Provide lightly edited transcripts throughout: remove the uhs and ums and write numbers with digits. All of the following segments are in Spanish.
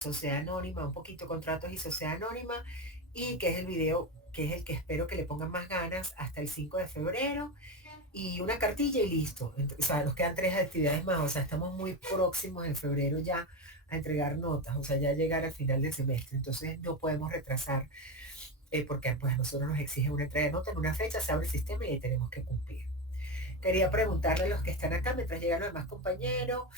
sociedad anónima, un poquito contratos y sociedad anónima, y que es el video que es el que espero que le pongan más ganas hasta el 5 de febrero, y una cartilla y listo. O sea, nos quedan 3 actividades más, o sea, estamos muy próximos en febrero ya a entregar notas, o sea, ya llegar al final del semestre, entonces no podemos retrasar, porque pues a nosotros nos exige una entrega de nota en una fecha, se abre el sistema y tenemos que cumplir. Quería preguntarle a los que están acá mientras llegan los demás compañeros,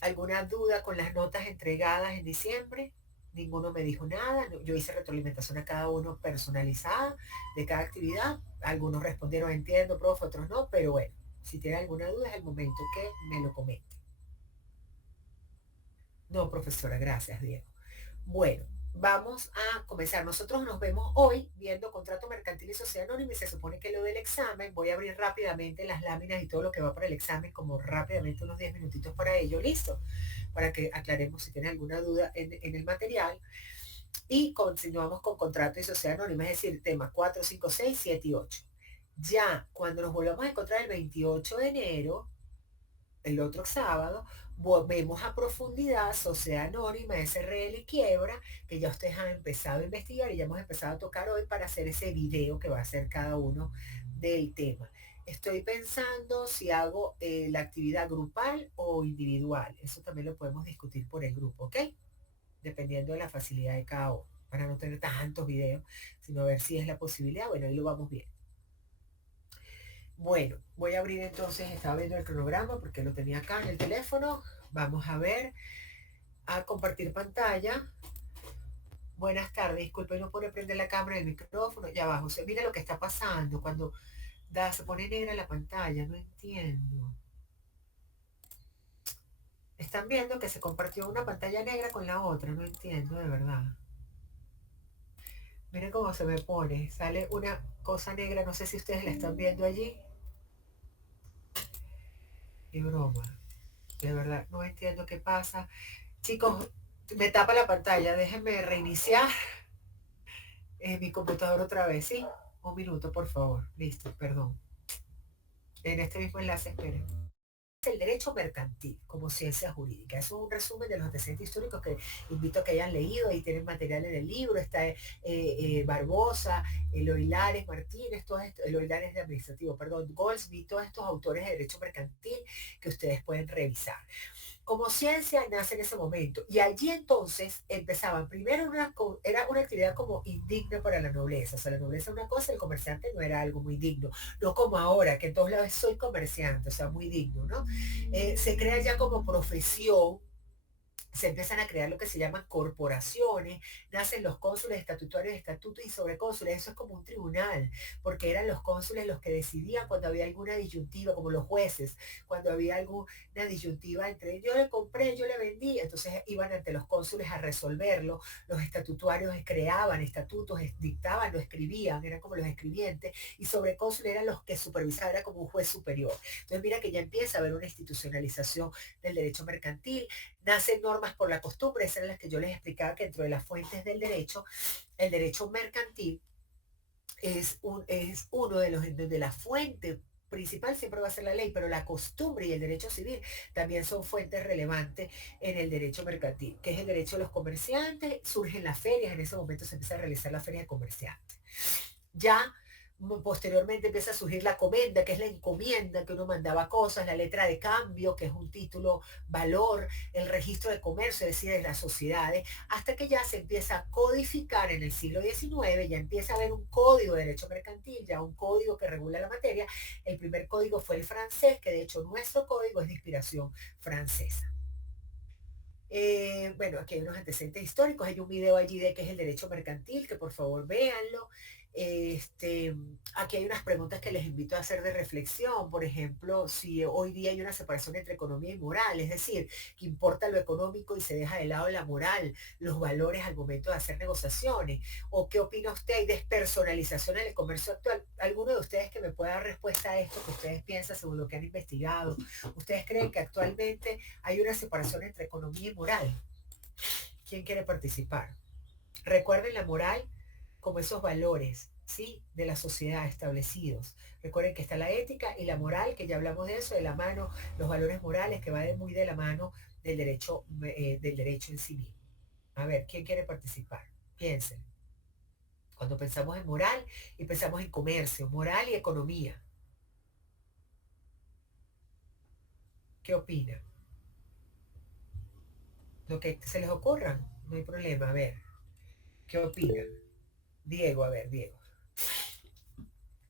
¿alguna duda con las notas entregadas en diciembre? Ninguno me dijo nada. Yo hice retroalimentación a cada uno personalizada de cada actividad. Algunos respondieron entiendo, profe, otros no, pero bueno, si tiene alguna duda es el momento que me lo comente. No, profesora, gracias, Diego. Bueno, vamos a comenzar. Nosotros nos vemos hoy viendo contrato mercantil y sociedad anónima y se supone que lo del examen, voy a abrir rápidamente las láminas y todo lo que va para el examen, como rápidamente unos 10 minutitos para ello, listo, para que aclaremos si tienen alguna duda en el material. Y continuamos con contrato y sociedad anónima, es decir, temas 4, 5, 6, 7 y 8. Ya cuando nos volvamos a encontrar el 28 de enero, el otro sábado, vemos a profundidad Sociedad Anónima, SRL y Quiebra, que ya ustedes han empezado a investigar y ya hemos empezado a tocar hoy para hacer ese video que va a hacer cada uno del tema. Estoy pensando si hago la actividad grupal o individual. Eso también lo podemos discutir por el grupo, ¿ok? Dependiendo de la facilidad de cada uno, para no tener tantos videos, sino a ver si es la posibilidad. Bueno, ahí lo vamos bien. Bueno, voy a abrir entonces, estaba viendo el cronograma porque lo tenía acá en el teléfono. Vamos a ver, a compartir pantalla. Buenas tardes, disculpe, no puedo prender la cámara del micrófono. Ya abajo, mira lo que está pasando cuando se pone negra la pantalla, no entiendo. Están viendo que se compartió una pantalla negra con la otra, no entiendo de verdad. Miren cómo se me pone, sale una cosa negra, no sé si ustedes la están viendo allí. Qué broma, de verdad, no entiendo qué pasa. Chicos, me tapa la pantalla, déjenme reiniciar mi computador otra vez, ¿sí? Un minuto, por favor. Listo, perdón. En este mismo enlace, esperen. El derecho mercantil como ciencia jurídica. Eso es un resumen de los antecedentes históricos que invito a que hayan leído. Ahí tienen material en el libro. Está Barbosa, Eloy Lares Martínez, todos estos, Eloy Lares de administrativo, perdón, Goldsmith, todos estos autores de derecho mercantil que ustedes pueden revisar. Como ciencia nace en ese momento. Y allí entonces empezaban, primero era una actividad como indigna para la nobleza. O sea, la nobleza era una cosa, el comerciante no era algo muy digno. No como ahora, que en todos lados soy comerciante, o sea, muy digno, ¿no? Se crea ya como profesión, se empiezan a crear lo que se llaman corporaciones, nacen los cónsules estatutarios, estatutos y sobrecónsules, eso es como un tribunal, porque eran los cónsules los que decidían cuando había alguna disyuntiva, como los jueces, cuando había alguna disyuntiva entre yo le compré, yo le vendí, entonces iban ante los cónsules a resolverlo, los estatutarios creaban estatutos, dictaban, lo escribían, eran como los escribientes, y sobrecónsules eran los que supervisaban, era como un juez superior. Entonces mira que ya empieza a haber una institucionalización del derecho mercantil, nacen normas por la costumbre, esas eran las que yo les explicaba que dentro de las fuentes del derecho, el derecho mercantil es uno de los de la fuente principal siempre va a ser la ley, pero la costumbre y el derecho civil también son fuentes relevantes en el derecho mercantil, que es el derecho de los comerciantes, surgen las ferias, en ese momento se empieza a realizar la feria de comerciantes. Ya posteriormente empieza a surgir la comenda, que es la encomienda, que uno mandaba cosas, la letra de cambio, que es un título, valor, el registro de comercio, es decir, de las sociedades, hasta que ya se empieza a codificar en el siglo XIX, ya empieza a haber un código de derecho mercantil, ya un código que regula la materia. El primer código fue el francés, que de hecho nuestro código es de inspiración francesa. Bueno, aquí hay unos antecedentes históricos, hay un video allí de qué es el derecho mercantil, que por favor véanlo. Este, aquí hay unas preguntas que les invito a hacer de reflexión, por ejemplo, si hoy día hay una separación entre economía y moral, es decir, que importa lo económico y se deja de lado la moral, los valores al momento de hacer negociaciones, o qué opina usted, hay despersonalización en el comercio actual. ¿Alguno de ustedes que me pueda dar respuesta a esto que ustedes piensan según lo que han investigado? ¿Ustedes creen que actualmente hay una separación entre economía y moral? ¿Quién quiere participar? Recuerden la moral como esos valores, ¿sí? De la sociedad establecidos. Recuerden que está la ética y la moral, que ya hablamos de eso, de la mano, los valores morales que va muy de la mano del derecho en sí mismo. A ver, ¿quién quiere participar? Piensen. Cuando pensamos en moral y pensamos en comercio, moral y economía, ¿qué opinan? Lo que se les ocurra, no hay problema. A ver, ¿qué opinan? Diego, a ver, Diego.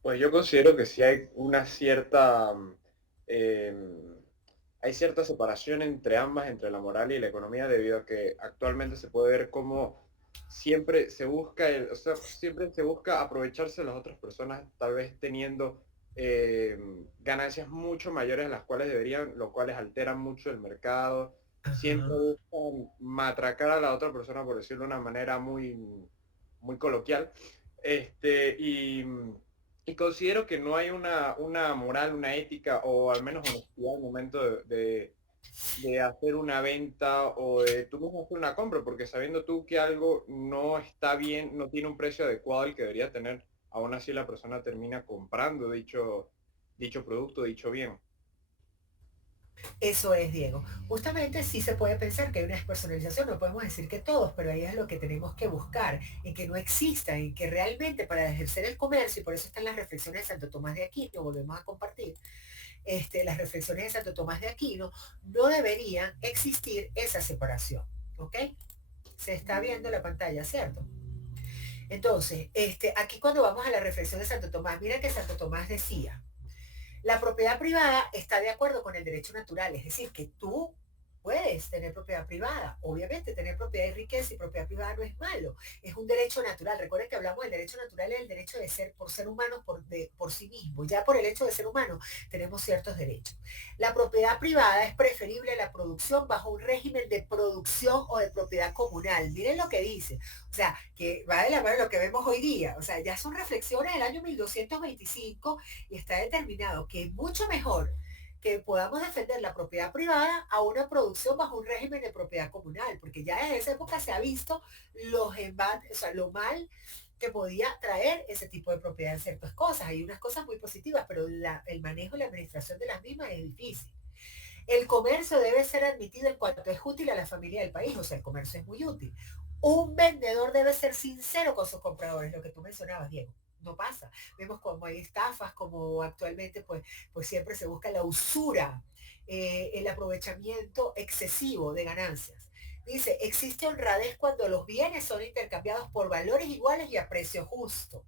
Pues yo considero que sí hay una cierta, hay cierta separación entre ambas, entre la moral y la economía, debido a que actualmente se puede ver cómo siempre se busca, o sea, siempre se busca aprovecharse de las otras personas, tal vez teniendo eh, ganancias mucho mayores de las cuales deberían, lo cuales alteran mucho el mercado. Siempre Ajá. buscan matracar a la otra persona, por decirlo de una manera muy, muy coloquial. Este, y considero que no hay una moral, una ética o al menos honestidad al momento de hacer una venta o de tú mismo hacer una compra, porque sabiendo tú que algo no está bien, no tiene un precio adecuado al que debería tener, aún así la persona termina comprando dicho producto, dicho bien. Eso es, Diego. Justamente sí se puede pensar que hay una despersonalización, no podemos decir que todos, pero ahí es lo que tenemos que buscar, en que no exista, en que realmente para ejercer el comercio, y por eso están las reflexiones de Santo Tomás de Aquino, volvemos a compartir, las reflexiones de Santo Tomás de Aquino, no debería existir esa separación, ¿ok? Se está viendo la pantalla, ¿cierto? Entonces, aquí cuando vamos a la reflexión de Santo Tomás, mira que Santo Tomás decía, la propiedad privada está de acuerdo con el derecho natural, es decir, que tú puedes tener propiedad privada. Obviamente, tener propiedad y riqueza y propiedad privada no es malo, es un derecho natural. Recuerden que hablamos del derecho natural, es el derecho de ser por ser humano por sí mismo. Ya por el hecho de ser humano tenemos ciertos derechos. La propiedad privada es preferible a la producción bajo un régimen de producción o de propiedad comunal. Miren lo que dice. O sea, que va de la mano de lo que vemos hoy día. O sea, ya son reflexiones del año 1225 y está determinado que es mucho mejor que podamos defender la propiedad privada a una producción bajo un régimen de propiedad comunal, porque ya en esa época se ha visto los embates, o sea, lo mal que podía traer ese tipo de propiedad en ciertas cosas. Hay unas cosas muy positivas, pero el manejo y la administración de las mismas es difícil. El comercio debe ser admitido en cuanto es útil a la familia del país, o sea, el comercio es muy útil. Un vendedor debe ser sincero con sus compradores, lo que tú mencionabas, Diego. No pasa. Vemos como hay estafas, como actualmente pues siempre se busca la usura, el aprovechamiento excesivo de ganancias. Dice, existe honradez cuando los bienes son intercambiados por valores iguales y a precio justo.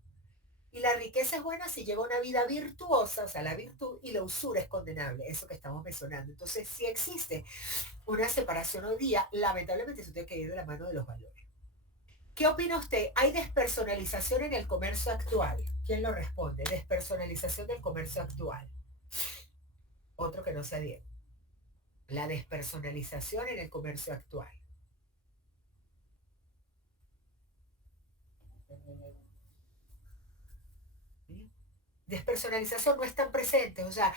Y la riqueza es buena si lleva una vida virtuosa, o sea, la virtud y la usura es condenable, eso que estamos mencionando. Entonces, si existe una separación hoy día, lamentablemente eso tiene que ir de la mano de los valores. ¿Qué opina usted? ¿Hay despersonalización en el comercio actual? ¿Quién lo responde? Despersonalización del comercio actual. Otro que no sea Diego. La despersonalización en el comercio actual. ¿Sí? Despersonalización no están presentes, o sea,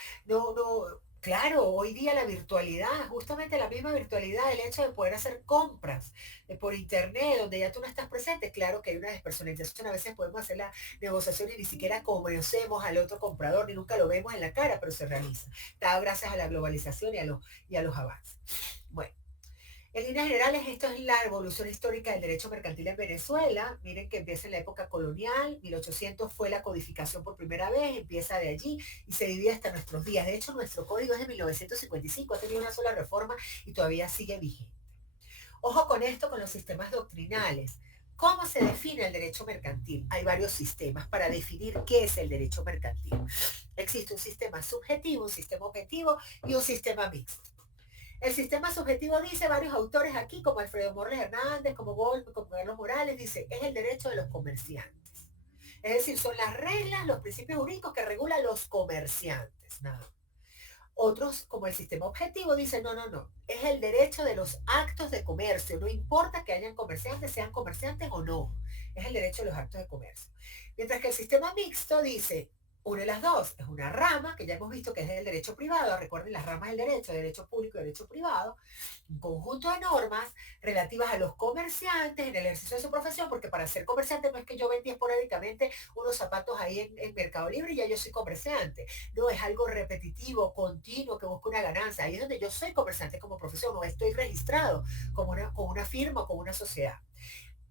claro, hoy día la virtualidad, justamente la misma virtualidad, el hecho de poder hacer compras por internet, donde ya tú no estás presente, claro que hay una despersonalización, a veces podemos hacer la negociación y ni siquiera conocemos al otro comprador, ni nunca lo vemos en la cara, pero se realiza, dado gracias a la globalización y a los avances. Bueno. En líneas generales, esto es la evolución histórica del derecho mercantil en Venezuela. Miren que empieza en la época colonial, 1800 fue la codificación por primera vez, empieza de allí y se divide hasta nuestros días. De hecho, nuestro código es de 1955, ha tenido una sola reforma y todavía sigue vigente. Ojo con esto, con los sistemas doctrinales. ¿Cómo se define el derecho mercantil? Hay varios sistemas para definir qué es el derecho mercantil. Existe un sistema subjetivo, un sistema objetivo y un sistema mixto. El sistema subjetivo dice varios autores aquí, como Alfredo Morles Hernández, como Golpe, como Carlos Morales, dice, es el derecho de los comerciantes. Es decir, son las reglas, los principios jurídicos que regulan los comerciantes. Nada. Otros, como el sistema objetivo, dicen, no, no, no, es el derecho de los actos de comercio, no importa que hayan comerciantes, sean comerciantes o no, es el derecho de los actos de comercio. Mientras que el sistema mixto dice, Una de las dos es una rama, que ya hemos visto que es el derecho privado. Recuerden las ramas del derecho público y derecho privado, un conjunto de normas relativas a los comerciantes en el ejercicio de su profesión, porque para ser comerciante no es que yo vendí esporádicamente unos zapatos ahí en Mercado Libre y ya yo soy comerciante. No, es algo repetitivo, continuo, que busca una ganancia. Ahí es donde yo soy comerciante como profesión, no estoy registrado como con una firma o con una sociedad.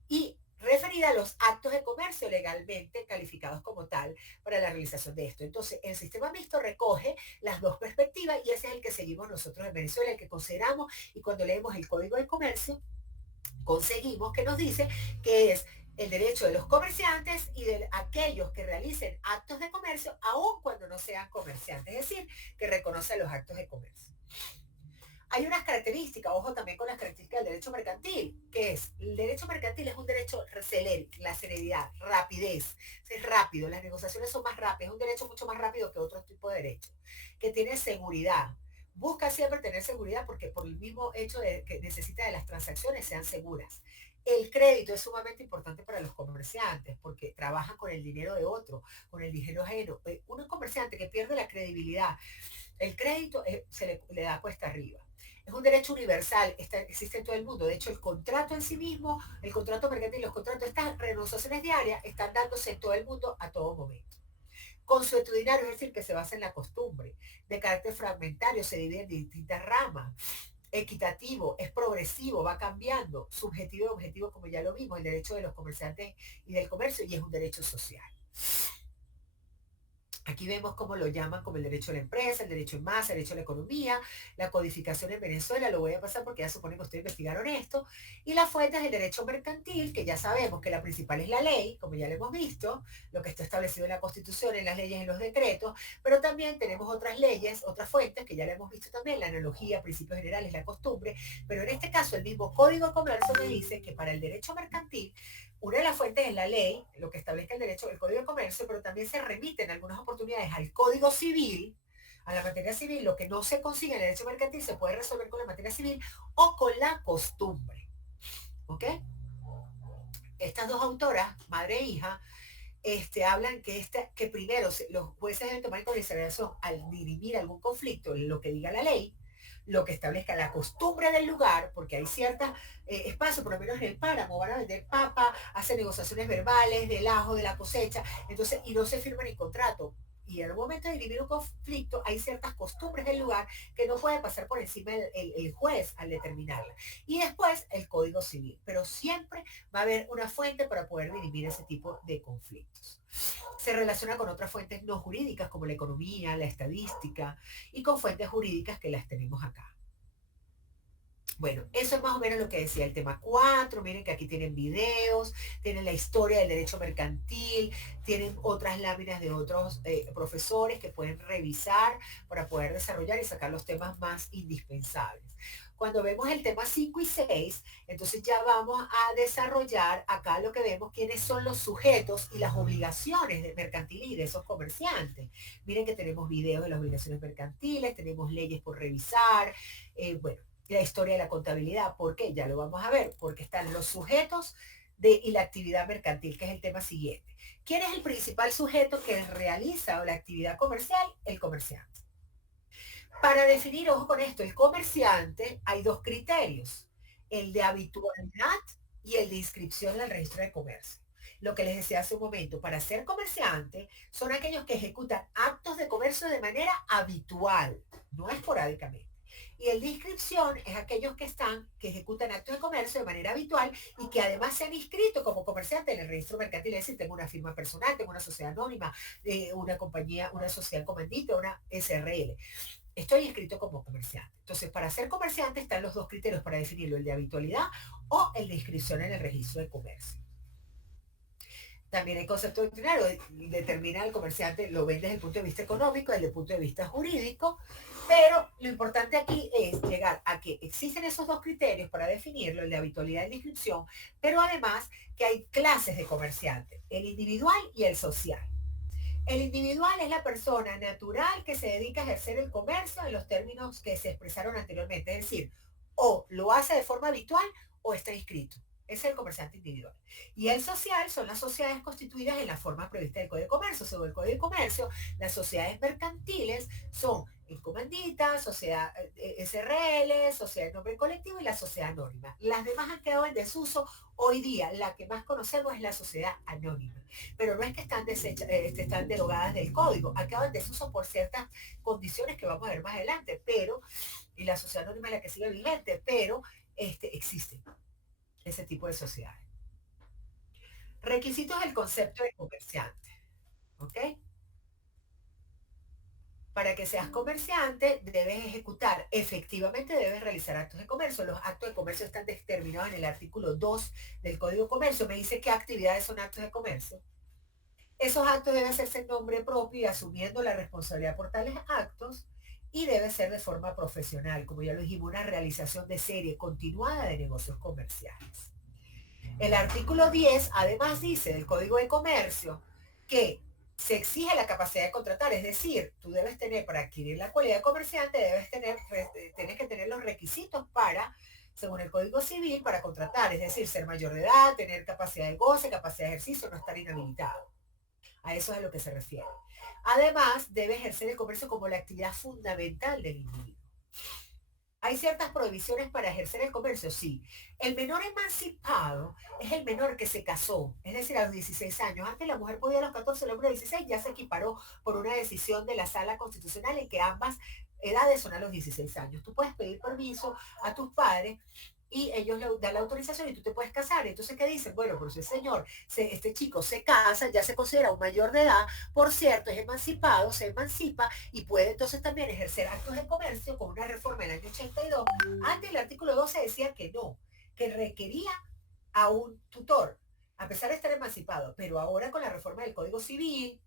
Y referida a los actos de comercio legalmente calificados como tal para la realización de esto. Entonces, el sistema mixto recoge las dos perspectivas y ese es el que seguimos nosotros en Venezuela, el que consideramos, y cuando leemos el Código de Comercio, conseguimos que nos dice que es el derecho de los comerciantes y de aquellos que realicen actos de comercio, aun cuando no sean comerciantes, es decir, que reconoce los actos de comercio. Hay unas características, ojo también con las características del derecho mercantil, que es, el derecho mercantil es un derecho la celeridad, rapidez, es rápido, las negociaciones son más rápidas, es un derecho mucho más rápido que otro tipo de derecho, que tiene seguridad, busca siempre tener seguridad porque por el mismo hecho de que necesita de las transacciones sean seguras. El crédito es sumamente importante para los comerciantes porque trabajan con el dinero de otro, con el dinero ajeno. Un comerciante que pierde la credibilidad, el crédito le da cuesta arriba. Es un derecho universal, existe en todo el mundo. De hecho, el contrato en sí mismo, el contrato mercantil, los contratos, estas renegociaciones diarias están dándose en todo el mundo a todo momento. Consuetudinario, es decir, que se basa en la costumbre. De carácter fragmentario, se divide en distintas ramas. Equitativo, es progresivo, va cambiando. Subjetivo y objetivo, como ya lo vimos, el derecho de los comerciantes y del comercio, y es un derecho social. Aquí vemos cómo lo llaman como el derecho a la empresa, el derecho en masa, el derecho a la economía, la codificación en Venezuela, lo voy a pasar porque ya supone que ustedes investigaron esto, y las fuentes del derecho mercantil, que ya sabemos que la principal es la ley, como ya lo hemos visto, lo que está establecido en la Constitución, en las leyes, en los decretos, pero también tenemos otras leyes, otras fuentes, que ya lo hemos visto también, la analogía, principios generales, la costumbre, pero en este caso el mismo Código de Comercio me dice que para el derecho mercantil una de las fuentes es la ley, lo que establezca el derecho, el Código de Comercio, pero también se remite en algunas oportunidades al Código Civil, a la materia civil. Lo que no se consigue en el derecho mercantil se puede resolver con la materia civil o con la costumbre. ¿Ok? Estas dos autoras, madre e hija, hablan que primero los jueces deben tomar en consideración al dirimir algún conflicto, lo que diga la ley, lo que establezca la costumbre del lugar, porque hay ciertos espacios, por lo menos en el páramo, van a vender papa, hacen negociaciones verbales del ajo, de la cosecha, entonces, y no se firma ni contrato. Y en el momento de dirimir un conflicto, hay ciertas costumbres del lugar que no puede pasar por encima el juez al determinarla. Y después el Código Civil. Pero siempre va a haber una fuente para poder dirimir ese tipo de conflictos. Se relaciona con otras fuentes no jurídicas como la economía, la estadística y con fuentes jurídicas que las tenemos acá. Bueno, eso es más o menos lo que decía el tema 4. Miren que aquí tienen videos, tienen la historia del derecho mercantil, tienen otras láminas de otros profesores que pueden revisar para poder desarrollar y sacar los temas más indispensables. Cuando vemos el tema 5 y 6, entonces ya vamos a desarrollar acá lo que vemos, quiénes son los sujetos y las obligaciones de mercantil y de esos comerciantes. Miren que tenemos videos de las obligaciones mercantiles, tenemos leyes por revisar, bueno, la historia de la contabilidad. ¿Por qué? Ya lo vamos a ver, porque están los sujetos y la actividad mercantil, que es el tema siguiente. ¿Quién es el principal sujeto que realiza la actividad comercial? El comerciante. Para definir, ojo con esto, el comerciante hay dos criterios, el de habitualidad y el de inscripción en el registro de comercio. Lo que les decía hace un momento, para ser comerciante son aquellos que ejecutan actos de comercio de manera habitual, no esporádicamente. Y el de inscripción es aquellos que ejecutan actos de comercio de manera habitual y que además se han inscrito como comerciante en el registro mercantil, es decir, tengo una firma personal, tengo una sociedad anónima, una compañía, una sociedad comandita, una SRL. Estoy inscrito como comerciante. Entonces, para ser comerciante están los dos criterios para definirlo, el de habitualidad o el de inscripción en el registro de comercio. También hay concepto doctrinario, determina el comerciante, lo ven desde el punto de vista económico, desde el punto de vista jurídico, pero lo importante aquí es llegar a que existen esos dos criterios para definirlo, el de habitualidad y de inscripción, pero además que hay clases de comerciante, el individual y el social. El individual es la persona natural que se dedica a ejercer el comercio en los términos que se expresaron anteriormente, es decir, o lo hace de forma habitual o está inscrito. Ese es el comerciante individual. Y el social son las sociedades constituidas en la forma prevista del Código de Comercio. Según el Código de Comercio, las sociedades mercantiles son en comandita, sociedad SRL, sociedad de nombre colectivo y la sociedad anónima. Las demás han quedado en desuso. Hoy día la que más conocemos es la sociedad anónima. Pero no es que están derogadas del código, han quedado en desuso por ciertas condiciones que vamos a ver más adelante, pero, y la sociedad anónima es la que sigue vigente, pero existen ese tipo de sociedades. Requisitos del concepto de comerciante, ¿ok? Para que seas comerciante, debes ejecutar, efectivamente debes realizar actos de comercio. Los actos de comercio están determinados en el artículo 2 del Código de Comercio. Me dice qué actividades son actos de comercio. Esos actos deben hacerse en nombre propio y asumiendo la responsabilidad por tales actos y debe ser de forma profesional, como ya lo dijimos, una realización de serie continuada de negocios comerciales. El artículo 10 además dice del Código de Comercio que se exige la capacidad de contratar, es decir, tú debes tener, para adquirir la cualidad de comerciante, tienes que tener los requisitos para, según el Código Civil, para contratar, es decir, ser mayor de edad, tener capacidad de goce, capacidad de ejercicio, no estar inhabilitado. A eso es a lo que se refiere. Además, debe ejercer el comercio como la actividad fundamental del individuo. ¿Hay ciertas prohibiciones para ejercer el comercio? Sí. El menor emancipado es el menor que se casó, es decir, a los 16 años. Antes la mujer podía a los 14, el hombre a los 16, ya se equiparó por una decisión de la Sala Constitucional en que ambas edades son a los 16 años. Tú puedes pedir permiso a tus padres y ellos le dan la autorización y tú te puedes casar. Entonces, ¿qué dicen? Bueno, pero si el señor, este chico se casa, ya se considera un mayor de edad, por cierto, es emancipado, se emancipa y puede entonces también ejercer actos de comercio con una reforma del año 82. Antes el artículo 12 decía que no, que requería a un tutor, a pesar de estar emancipado, pero ahora con la reforma del Código Civil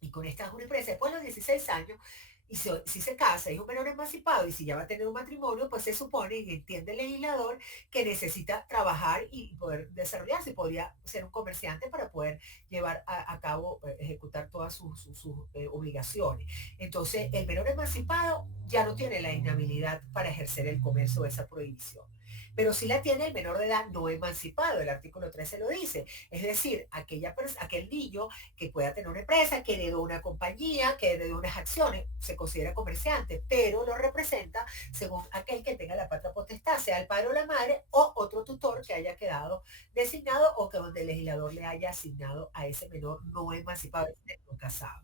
y con esta jurisprudencia, después de los 16 años, y si se casa, es un menor emancipado y si ya va a tener un matrimonio, pues se supone y entiende el legislador que necesita trabajar y poder desarrollarse. Podría ser un comerciante para poder llevar a cabo, ejecutar todas sus obligaciones. Entonces, el menor emancipado ya no tiene la inhabilidad para ejercer el comercio o esa prohibición. Pero sí la tiene el menor de edad no emancipado, el artículo 13 lo dice. Es decir, aquel niño que pueda tener una empresa, que heredó una compañía, que heredó unas acciones, se considera comerciante, pero lo representa según aquel que tenga la patria potestad, sea el padre o la madre o otro tutor que haya quedado designado o que donde el legislador le haya asignado a ese menor no emancipado, no casado.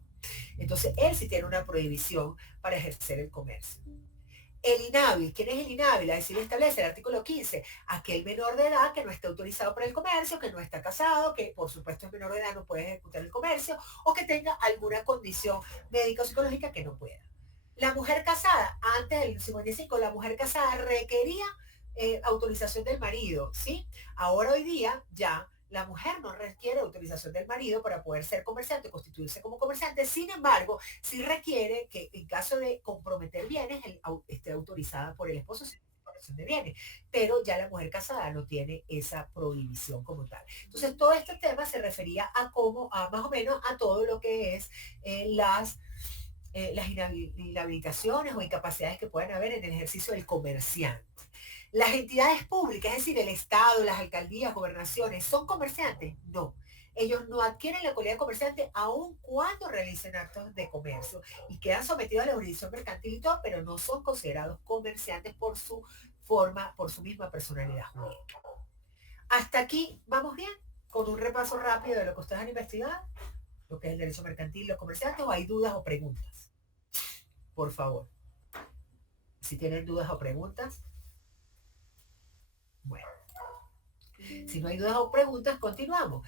Entonces, él sí tiene una prohibición para ejercer el comercio. El inhábil, ¿quién es el inhábil? Así lo establece el artículo 15, aquel menor de edad que no está autorizado para el comercio, que no está casado, que por supuesto es menor de edad, no puede ejecutar el comercio, o que tenga alguna condición médica o psicológica que no pueda. La mujer casada, antes del 55, la mujer casada requería autorización del marido, ¿sí? Ahora hoy día ya la mujer no requiere autorización del marido para poder ser comerciante, constituirse como comerciante. Sin embargo, sí requiere que en caso de comprometer bienes, esté autorizada por el esposo sin separación de bienes. Pero ya la mujer casada no tiene esa prohibición como tal. Entonces, todo este tema se refería a cómo, a más o menos a todo lo que es las inhabilitaciones o incapacidades que puedan haber en el ejercicio del comerciante. Las entidades públicas, es decir, el Estado, las alcaldías, gobernaciones, ¿son comerciantes? No. Ellos no adquieren la cualidad de comerciante aun cuando realicen actos de comercio y quedan sometidos a la jurisdicción mercantil y todo, pero no son considerados comerciantes por su forma, por su misma personalidad jurídica. Hasta aquí, ¿vamos bien? Con un repaso rápido de lo que ustedes han investigado, lo que es el derecho mercantil, los comerciantes, o hay dudas o preguntas. Por favor. Si tienen dudas o preguntas, bueno. Si no hay dudas o preguntas, continuamos.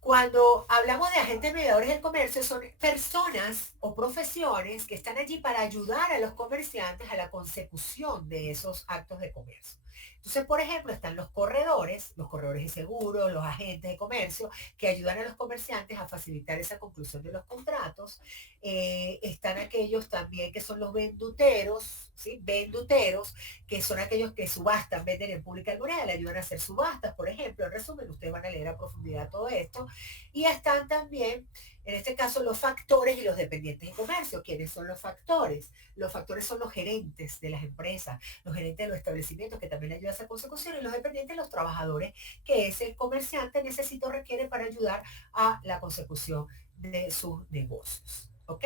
Cuando hablamos de agentes mediadores del comercio, son personas o profesiones que están allí para ayudar a los comerciantes a la consecución de esos actos de comercio. Entonces, por ejemplo, están los corredores de seguros, los agentes de comercio, que ayudan a los comerciantes a facilitar esa conclusión de los contratos. Están aquellos también que son los venduteros, ¿sí? Venduteros, que son aquellos que subastan, venden en pública el moneda, le ayudan a hacer subastas, por ejemplo. En resumen, ustedes van a leer a profundidad todo esto. Y están también En este caso, los factores y los dependientes de comercio. ¿Quiénes son los factores? Los factores son los gerentes de las empresas, los gerentes de los establecimientos que también ayudan a esa consecución y los dependientes, los trabajadores que ese comerciante necesita o requiere para ayudar a la consecución de sus negocios. ¿Ok?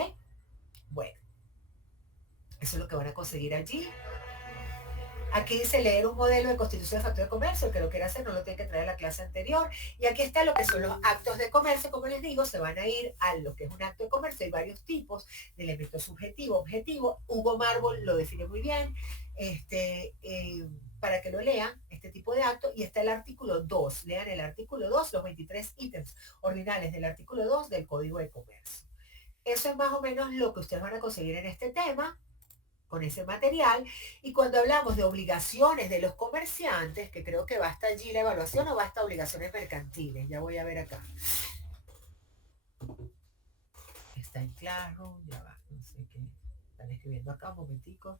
Bueno, eso es lo que van a conseguir allí. Aquí dice leer un modelo de constitución de factor de comercio, el que lo quiera hacer no lo tiene que traer a la clase anterior. Y aquí está lo que son los actos de comercio, como les digo, se van a ir a lo que es un acto de comercio. Hay varios tipos de elementos subjetivo, objetivo. Hugo Marble lo define muy bien, para que lo lean, este tipo de acto. Y está el artículo 2, lean el artículo 2, los 23 ítems ordinales del artículo 2 del Código de Comercio. Eso es más o menos lo que ustedes van a conseguir en este tema con ese material. Y cuando hablamos de obligaciones de los comerciantes, que creo que va hasta allí la evaluación o va hasta obligaciones mercantiles, ya voy a ver acá. Está en claro, ya va, no sé qué están escribiendo acá, un momentico.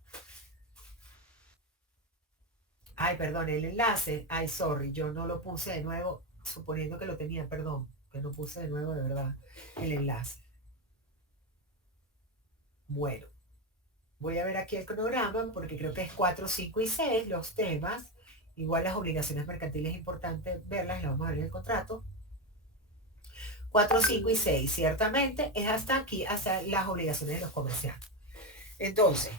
Ay, perdón, el enlace, ay, sorry, yo no lo puse de nuevo, suponiendo que lo tenía, perdón, que no puse de nuevo de verdad el enlace. Bueno, voy a ver aquí el cronograma porque creo que es 4, 5 y 6 los temas. Igual las obligaciones mercantiles es importante verlas, las vamos a ver en el contrato. 4, 5 y 6, ciertamente es hasta aquí, hasta las obligaciones de los comerciantes. Entonces,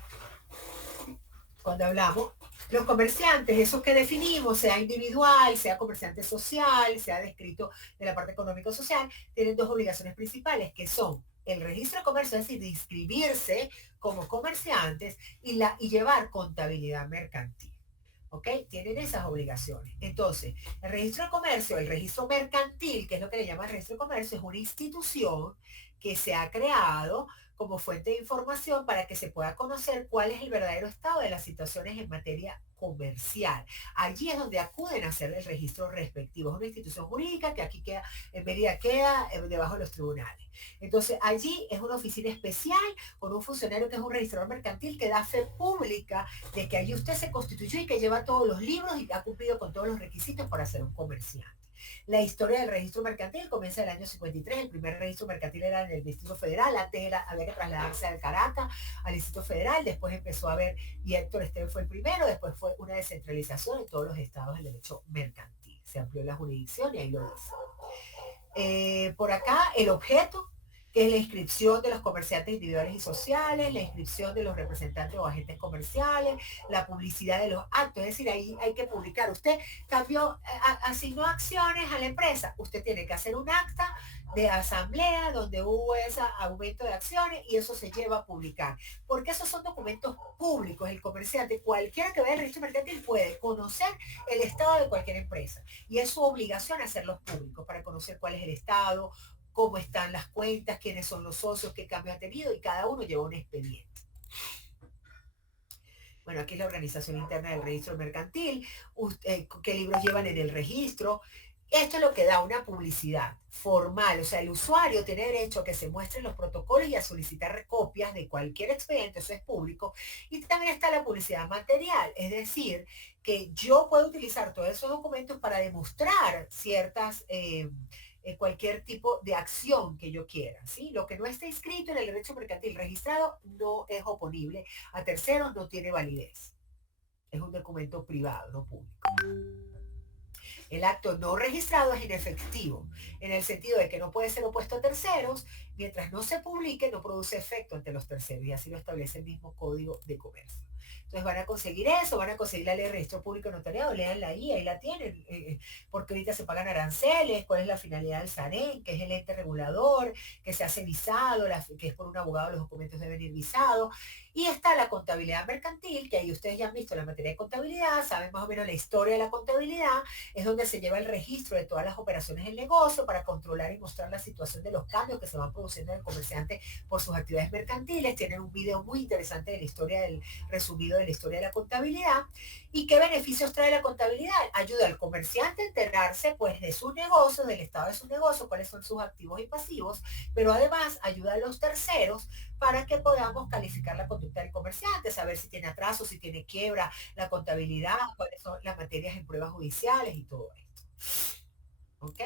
cuando hablamos, los comerciantes, esos que definimos, sea individual, sea comerciante social, sea descrito de la parte económico-social, tienen dos obligaciones principales, que son el registro de comercio, es decir, de inscribirse como comerciantes y llevar contabilidad mercantil. ¿Ok? Tienen esas obligaciones. Entonces, el registro de comercio, el registro mercantil, que es lo que le llama el registro de comercio, es una institución que se ha creado como fuente de información para que se pueda conocer cuál es el verdadero estado de las situaciones en materia comercial. Allí es donde acuden a hacer el registro respectivo. Es una institución jurídica que aquí queda, en Mérida queda debajo de los tribunales. Entonces, allí es una oficina especial con un funcionario que es un registrador mercantil que da fe pública de que allí usted se constituyó y que lleva todos los libros y ha cumplido con todos los requisitos para ser un comerciante. La historia del registro mercantil comienza en el año 53. El primer registro mercantil era en el Distrito Federal. Antes había que trasladarse al Caracas, al Distrito Federal. Después empezó a haber, y Héctor Esteves fue el primero. Después fue una descentralización en todos los estados del derecho mercantil. Se amplió la jurisdicción y ahí lo dice. Por acá, el objeto, que es la inscripción de los comerciantes individuales y sociales, la inscripción de los representantes o agentes comerciales, la publicidad de los actos, es decir, ahí hay que publicar. Usted cambió, asignó acciones a la empresa, usted tiene que hacer un acta de asamblea donde hubo ese aumento de acciones y eso se lleva a publicar. Porque esos son documentos públicos. El comerciante, cualquiera que vaya al registro mercantil puede conocer el estado de cualquier empresa y es su obligación hacerlos públicos para conocer cuál es el estado, cómo están las cuentas, quiénes son los socios, qué cambios ha tenido y cada uno lleva un expediente. Bueno, aquí es la organización interna del registro mercantil, qué libros llevan en el registro. Esto es lo que da una publicidad formal, o sea, el usuario tiene derecho a que se muestren los protocolos y a solicitar copias de cualquier expediente, eso es público. Y también está la publicidad material, es decir, que yo puedo utilizar todos esos documentos para demostrar ciertas cualquier tipo de acción que yo quiera, ¿sí? Lo que no esté inscrito en el derecho mercantil registrado no es oponible a terceros, no tiene validez. Es un documento privado, no público. El acto no registrado es inefectivo, en el sentido de que no puede ser opuesto a terceros, mientras no se publique, no produce efecto ante los terceros, y así lo establece el mismo Código de Comercio. Entonces van a conseguir eso, van a conseguir la ley de registro público notariado, leanla ahí la tienen, porque ahorita se pagan aranceles, cuál es la finalidad del SAREN, que es el ente regulador, que se hace visado, que es por un abogado, los documentos deben ir visados, y está la contabilidad mercantil, que ahí ustedes ya han visto la materia de contabilidad, saben más o menos la historia de la contabilidad, es donde se lleva el registro de todas las operaciones del negocio para controlar y mostrar la situación de los cambios que se van produciendo en el comerciante por sus actividades mercantiles. Tienen un video muy interesante de la historia del resumido de la historia de la contabilidad. ¿Y qué beneficios trae la contabilidad? Ayuda al comerciante a enterarse pues de sus negocios, del estado de sus negocios, cuáles son sus activos y pasivos, pero además ayuda a los terceros para que podamos calificar la conducta del comerciante, saber si tiene atraso, si tiene quiebra, la contabilidad, cuáles son las materias en pruebas judiciales y todo esto. ¿Ok?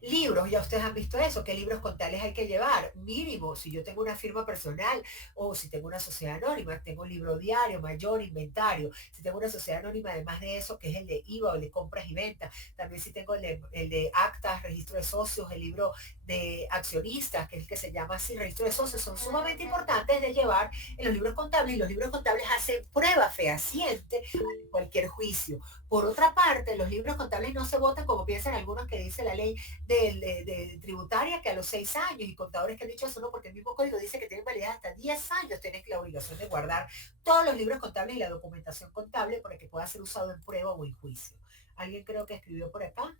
Libros, ya ustedes han visto eso, qué libros contables hay que llevar. Mínimo, si yo tengo una firma personal o si tengo una sociedad anónima, tengo un libro diario, mayor, inventario. Si tengo una sociedad anónima, además de eso, que es el de IVA o el de compras y ventas. También si tengo el de actas, registro de socios, el libro de accionistas, que es el que se llama así, registro de socios, son sumamente importantes de llevar en los libros contables y los libros contables hacen prueba fehaciente de cualquier juicio. Por otra parte, los libros contables no se votan como piensan algunos que dice la ley de tributaria que a los 6 años y contadores que han dicho eso no, porque el mismo código dice que tienen validez hasta 10 años, tienes la obligación de guardar todos los libros contables y la documentación contable para que pueda ser usado en prueba o en juicio. ¿Alguien creo que escribió por acá?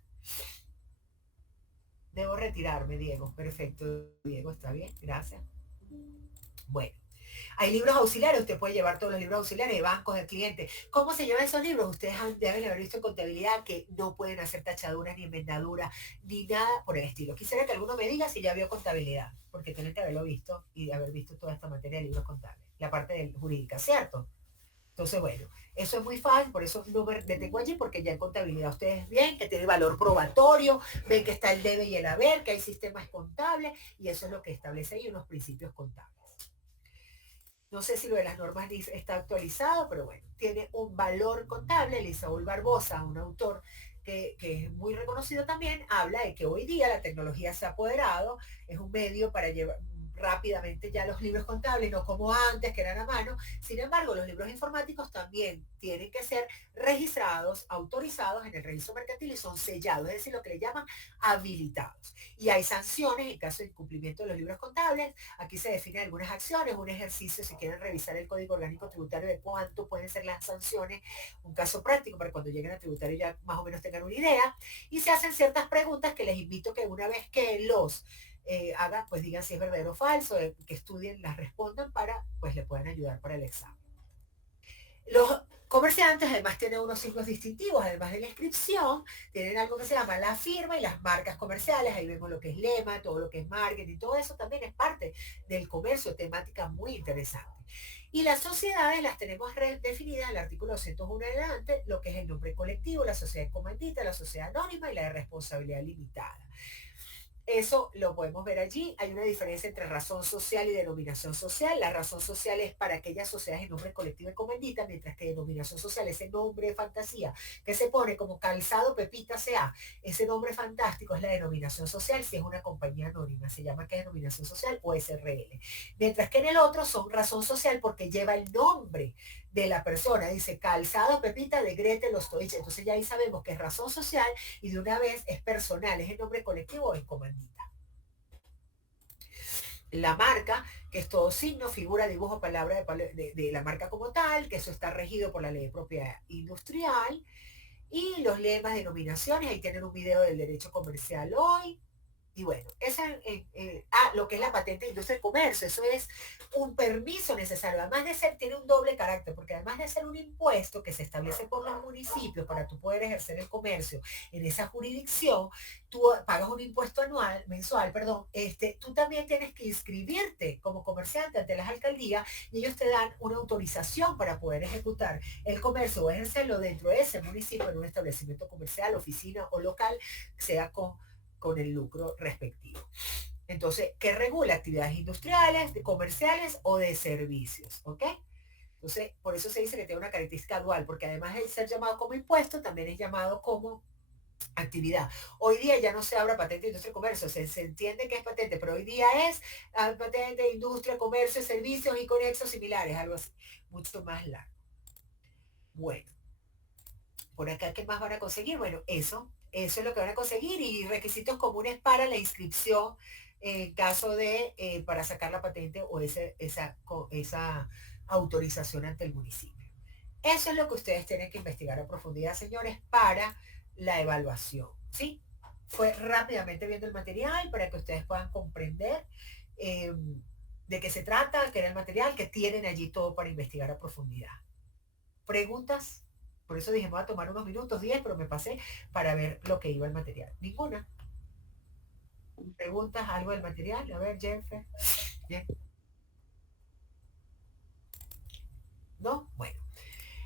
Debo retirarme, Diego. Perfecto, Diego, está bien, gracias. Bueno, hay libros auxiliares, usted puede llevar todos los libros auxiliares de bancos, de clientes. ¿Cómo se llevan esos libros? Ustedes deben haber visto en contabilidad que no pueden hacer tachaduras ni enmendaduras ni nada por el estilo. Quisiera que alguno me diga si ya vio contabilidad, porque tienen que haberlo visto y haber visto toda esta materia de libros contables, la parte jurídica, ¿cierto? Entonces, bueno, eso es muy fácil, por eso no me detengo allí, porque ya en contabilidad ustedes ven que tiene valor probatorio, ven que está el debe y el haber, que hay sistemas contables, y eso es lo que establece ahí unos principios contables. No sé si lo de las normas está actualizado, pero bueno, tiene un valor contable. Lisaúl Barbosa, un autor que es muy reconocido también, habla de que hoy día la tecnología se ha apoderado, es un medio para llevar rápidamente ya los libros contables, no como antes, que eran a mano. Sin embargo, los libros informáticos también tienen que ser registrados, autorizados en el registro mercantil y son sellados, es decir, lo que le llaman habilitados. Y hay sanciones en caso de incumplimiento de los libros contables. Aquí se definen algunas acciones, un ejercicio, si quieren revisar el Código Orgánico Tributario de cuánto pueden ser las sanciones, un caso práctico para cuando lleguen a tributario ya más o menos tengan una idea, y se hacen ciertas preguntas que les invito que una vez que los hagan, pues digan si es verdadero o falso, que estudien, las respondan para, pues le puedan ayudar para el examen. Los comerciantes además tienen unos signos distintivos, además de la inscripción, tienen algo que se llama la firma y las marcas comerciales, ahí vemos lo que es lema, todo lo que es marketing, todo eso también es parte del comercio, temática muy interesante. Y las sociedades las tenemos definidas en el artículo 201 en adelante, lo que es el nombre colectivo, la sociedad comandita, la sociedad anónima y la de responsabilidad limitada. Eso lo podemos ver allí. Hay una diferencia entre razón social y denominación social. La razón social es para aquellas sociedades en nombre colectivo y comendita, mientras que denominación social, ese nombre de fantasía que se pone como calzado Pepita C.A., ese nombre fantástico es la denominación social si es una compañía anónima, se llama que es denominación social o SRL. Mientras que en el otro son razón social porque lleva el nombre de la persona, dice calzado Pepita de Gretel Ostoich, entonces ya ahí sabemos que es razón social y de una vez es personal, es el nombre colectivo o es comandita. La marca, que es todo signo, figura, dibujo, palabra de la marca como tal, que eso está regido por la ley de propiedad industrial, y los lemas, denominaciones, ahí tienen un video del derecho comercial hoy, y bueno, lo que es la patente de industria y comercio, eso es un permiso necesario, además de ser, tiene un doble carácter, porque además de ser un impuesto que se establece por los municipios para tú poder ejercer el comercio en esa jurisdicción, tú pagas un impuesto anual, mensual, perdón, tú también tienes que inscribirte como comerciante ante las alcaldías y ellos te dan una autorización para poder ejecutar el comercio o ejercerlo dentro de ese municipio en un establecimiento comercial, oficina o local, sea con el lucro respectivo. Entonces, ¿qué regula? Actividades industriales, comerciales o de servicios, ¿ok? Entonces, por eso se dice que tiene una característica dual, porque además de ser llamado como impuesto, también es llamado como actividad. Hoy día ya no se habla patente, industria, comercio, se entiende que es patente, pero hoy día es patente, industria, comercio, servicios y conexos similares, algo así, mucho más largo. Bueno, por acá, ¿qué más van a conseguir? Bueno, eso es lo que van a conseguir y requisitos comunes para la inscripción en caso de, para sacar la patente o esa autorización ante el municipio. Eso es lo que ustedes tienen que investigar a profundidad, señores, para la evaluación, ¿sí? Fue rápidamente viendo el material para que ustedes puedan comprender eh, de qué se trata, qué era el material, que tienen allí todo para investigar a profundidad. Preguntas, por eso dije, voy a tomar unos minutos, 10, pero me pasé para ver lo que iba el material. Ninguna. ¿Preguntas algo del material? A ver, Jennifer. Bien. ¿No? Bueno.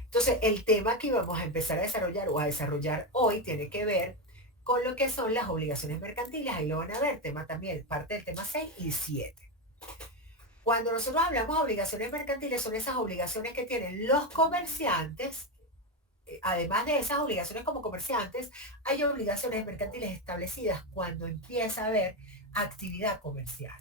Entonces, el tema que vamos a empezar a desarrollar o a desarrollar hoy tiene que ver con lo que son las obligaciones mercantiles. Ahí lo van a ver, tema también, parte del tema 6 y 7. Cuando nosotros hablamos de obligaciones mercantiles, son esas obligaciones que tienen los comerciantes. Además de esas obligaciones como comerciantes, hay obligaciones mercantiles establecidas cuando empieza a haber actividad comercial.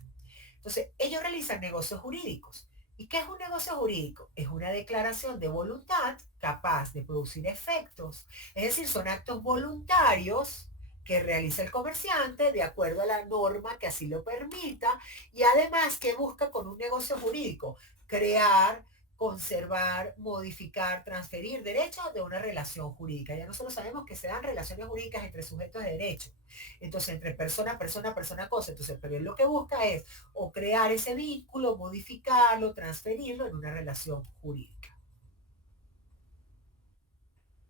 Entonces, ellos realizan negocios jurídicos. ¿Y qué es un negocio jurídico? Es una declaración de voluntad capaz de producir efectos. Es decir, son actos voluntarios que realiza el comerciante de acuerdo a la norma que así lo permita y además que busca con un negocio jurídico crear, conservar, modificar, transferir derechos de una relación jurídica. Ya nosotros sabemos que se dan relaciones jurídicas entre sujetos de derecho. Entonces, entre persona, persona, persona, cosa. Entonces, pero él lo que busca es o crear ese vínculo, modificarlo, transferirlo en una relación jurídica.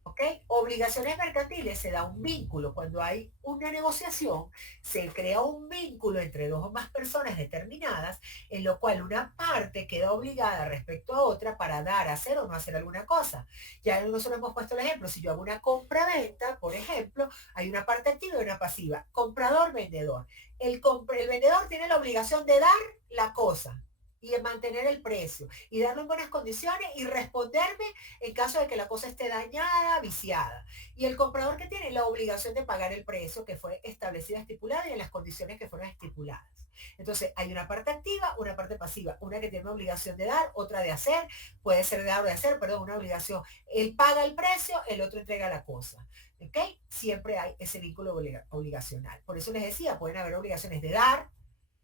¿Ok? Obligaciones mercantiles se da un vínculo. Cuando hay una negociación, se crea un vínculo entre dos o más personas determinadas, en lo cual una parte queda obligada respecto a otra para dar, hacer o no hacer alguna cosa. Ya nosotros hemos puesto el ejemplo, si yo hago una compra-venta, por ejemplo, hay una parte activa y una pasiva. Comprador-vendedor. El vendedor tiene la obligación de dar la cosa y de mantener el precio y darlo en buenas condiciones y responderme en caso de que la cosa esté dañada, viciada. Y el comprador que tiene la obligación de pagar el precio que fue establecido, estipulado y en las condiciones que fueron estipuladas. Entonces, hay una parte activa, una parte pasiva, una que tiene una obligación de dar, otra de hacer, puede ser de dar o de hacer, perdón, una obligación. Él paga el precio, el otro entrega la cosa. ¿Ok? Siempre hay ese vínculo obligacional. Por eso les decía, pueden haber obligaciones de dar,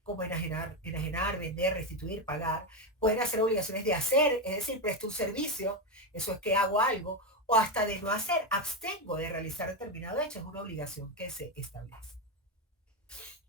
como enajenar, vender, restituir, pagar. Pueden hacer obligaciones de hacer, es decir, presto un servicio, eso es que hago algo, o hasta de no hacer, abstengo de realizar determinado hecho, es una obligación que se establece.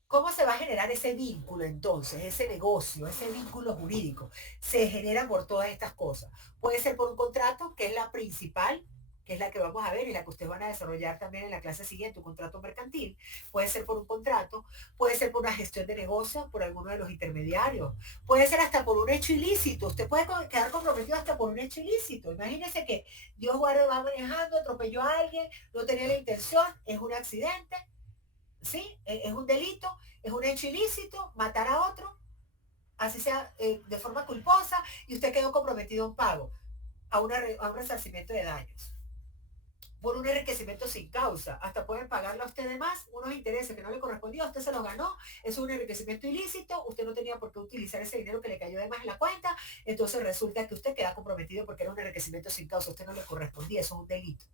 ¿Cómo se va a generar ese vínculo entonces, ese negocio, ese vínculo jurídico? Se genera por todas estas cosas. Puede ser por un contrato, que es la principal, que es la que vamos a ver y la que ustedes van a desarrollar también en la clase siguiente, un contrato mercantil. Puede ser por un contrato, puede ser por una gestión de negocio, por alguno de los intermediarios, puede ser hasta por un hecho ilícito. Usted puede quedar comprometido hasta por un hecho ilícito. Imagínese que Dios guarde, va manejando, atropelló a alguien, no tenía la intención, es un accidente, ¿sí? Es un delito, es un hecho ilícito, matar a otro, así sea de forma culposa, y usted quedó comprometido a un pago, a un resarcimiento de daños, por un enriquecimiento sin causa. Hasta pueden pagarle a usted de más unos intereses que no le correspondió, usted se los ganó, es un enriquecimiento ilícito, usted no tenía por qué utilizar ese dinero que le cayó de más en la cuenta, entonces resulta que usted queda comprometido porque era un enriquecimiento sin causa, a usted no le correspondía, eso es un delito.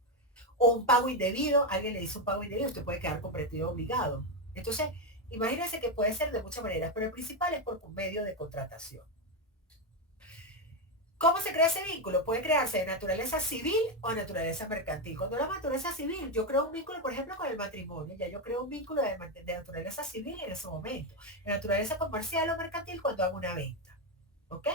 O un pago indebido, alguien le dice un pago indebido, usted puede quedar comprometido obligado. Entonces, imagínense que puede ser de muchas maneras, pero el principal es por un medio de contratación. ¿Cómo se crea ese vínculo? Puede crearse de naturaleza civil o de naturaleza mercantil. Cuando la naturaleza civil, yo creo un vínculo, por ejemplo, con el matrimonio, ya yo creo un vínculo de naturaleza civil en ese momento. De naturaleza comercial o mercantil cuando hago una venta. ¿Ok?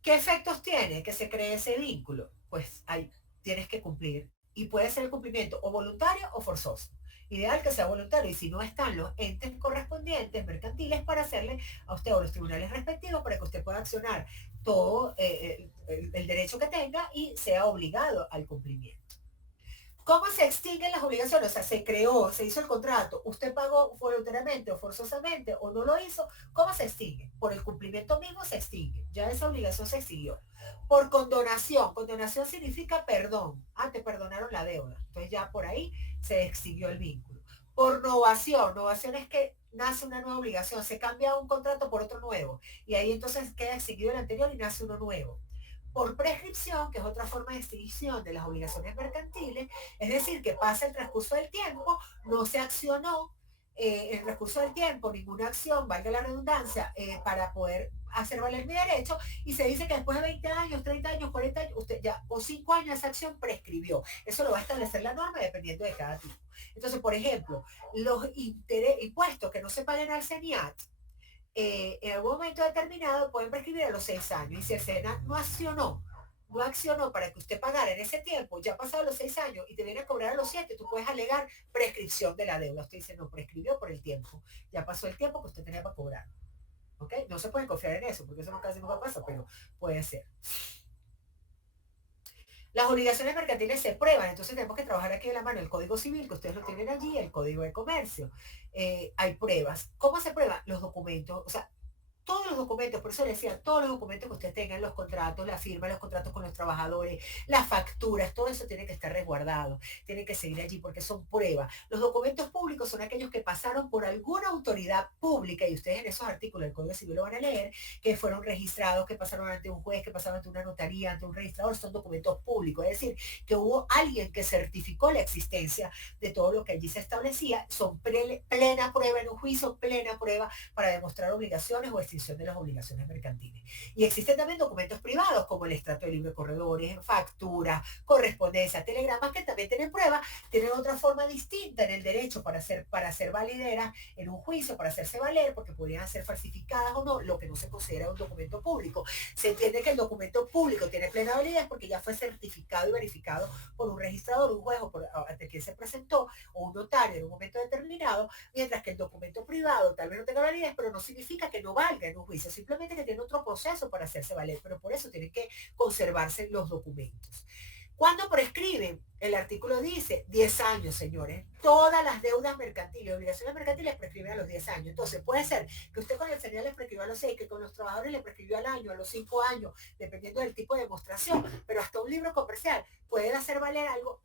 ¿Qué efectos tiene que se cree ese vínculo? Pues ahí tienes que cumplir. Y puede ser el cumplimiento o voluntario o forzoso. Ideal que sea voluntario. Y si no están los entes correspondientes mercantiles para hacerle a usted o los tribunales respectivos para que usted pueda accionar todo el derecho que tenga y sea obligado al cumplimiento. ¿Cómo se extinguen las obligaciones? O sea, se creó, se hizo el contrato, usted pagó voluntariamente o forzosamente o no lo hizo, ¿cómo se extingue? Por el cumplimiento mismo se extingue, ya esa obligación se extinguió. Por condonación, condonación significa perdón, te perdonaron la deuda, entonces ya por ahí se extinguió el vínculo. Por novación, novación es que nace una nueva obligación, se cambia un contrato por otro nuevo y ahí entonces queda extinguido el anterior y nace uno nuevo. Por prescripción, que es otra forma de extinción de las obligaciones mercantiles, es decir, que pasa el transcurso del tiempo, no se accionó el transcurso del tiempo, ninguna acción, valga la redundancia, para poder hacer valer mi derecho, y se dice que después de 20 años, 30 años, 40 años, usted ya, o 5 años esa acción prescribió. Eso lo va a establecer la norma dependiendo de cada tipo. Entonces, por ejemplo, los impuestos que no se paguen al CENIAT, en algún momento determinado pueden prescribir a los 6 años. Y si el SENAT no accionó para que usted pagara en ese tiempo, ya pasado los 6 años y te viene a cobrar a los 7, tú puedes alegar prescripción de la deuda. Usted dice, no, prescribió por el tiempo. Ya pasó el tiempo que usted tenía para cobrar. ¿Ok? No se puede confiar en eso, porque eso no casi nunca pasa, pero puede ser. Las obligaciones mercantiles se prueban, entonces tenemos que trabajar aquí de la mano el Código Civil, que ustedes lo tienen allí, el Código de Comercio. Hay pruebas. ¿Cómo se prueba? Los documentos, o sea, todos los documentos, por eso les decía, todos los documentos que ustedes tengan, los contratos, la firma, los contratos con los trabajadores, las facturas, todo eso tiene que estar resguardado, tiene que seguir allí porque son pruebas. Los documentos públicos son aquellos que pasaron por alguna autoridad pública y ustedes en esos artículos del Código Civil lo van a leer, que fueron registrados, que pasaron ante un juez, que pasaron ante una notaría, ante un registrador, son documentos públicos, es decir, que hubo alguien que certificó la existencia de todo lo que allí se establecía, son plena prueba en un juicio, plena prueba para demostrar obligaciones o extinción de las obligaciones mercantiles. Y existen también documentos privados como el extracto de libre corredores, facturas, correspondencia, telegramas que también tienen pruebas, tienen otra forma distinta en el derecho para ser valideras en un juicio, para hacerse valer, porque podrían ser falsificadas o no, lo que no se considera un documento público. Se entiende que el documento público tiene plena validez porque ya fue certificado y verificado por un registrador, un juez o por, ante quien se presentó, o un notario en un momento determinado, mientras que el documento privado tal vez no tenga validez, pero no significa que no valga en un juicio, simplemente que tiene otro proceso para hacerse valer, pero por eso tienen que conservarse los documentos. ¿Cuándo prescriben? El artículo dice 10 años, señores. Todas las deudas mercantiles, obligaciones mercantiles prescriben a los 10 años. Entonces, puede ser que usted con el cereal le prescribió a los 6, que con los trabajadores le prescribió al año, a los 5 años, dependiendo del tipo de demostración. Pero hasta un libro comercial puede hacer valer algo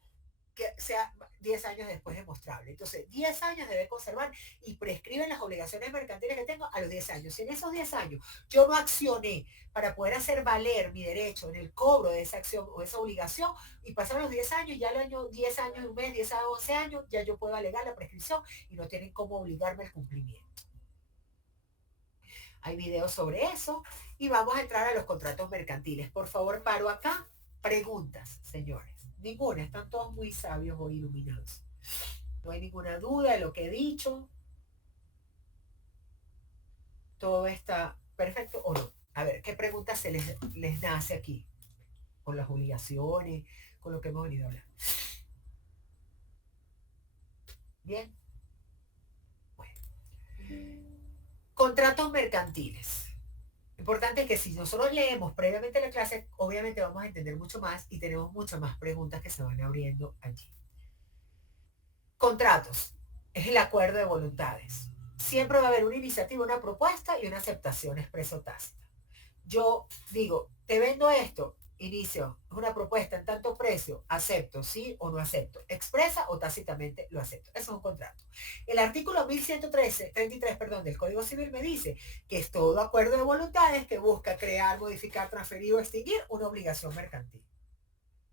que sea 10 años después demostrable. Entonces, 10 años debe conservar y prescriben las obligaciones mercantiles que tengo a los 10 años. Si en esos 10 años yo no accioné para poder hacer valer mi derecho en el cobro de esa acción o esa obligación y pasaron los 10 años, ya el año 10 años, un mes, 10 a 11 años, ya yo puedo alegar la prescripción y no tienen cómo obligarme al cumplimiento. Hay videos sobre eso y vamos a entrar a los contratos mercantiles. Por favor, paro acá. Preguntas, señores. Ninguna, están todos muy sabios o iluminados. No hay ninguna duda de lo que he dicho. Todo está perfecto o no. A ver, ¿qué preguntas les nace aquí? Con las obligaciones, con lo que hemos venido a hablar. Bien. Bueno. Contratos mercantiles. Importante es que si nosotros leemos previamente la clase, obviamente vamos a entender mucho más y tenemos muchas más preguntas que se van abriendo allí. Contratos. Es el acuerdo de voluntades. Siempre va a haber una iniciativa, una propuesta y una aceptación expreso tácita. Yo digo, te vendo esto, inicio, es una propuesta en tanto precio, acepto, sí o no acepto, expresa o tácitamente lo acepto. Eso es un contrato. El artículo 1133, perdón, del Código Civil me dice que es todo acuerdo de voluntades que busca crear, modificar, transferir o extinguir una obligación mercantil.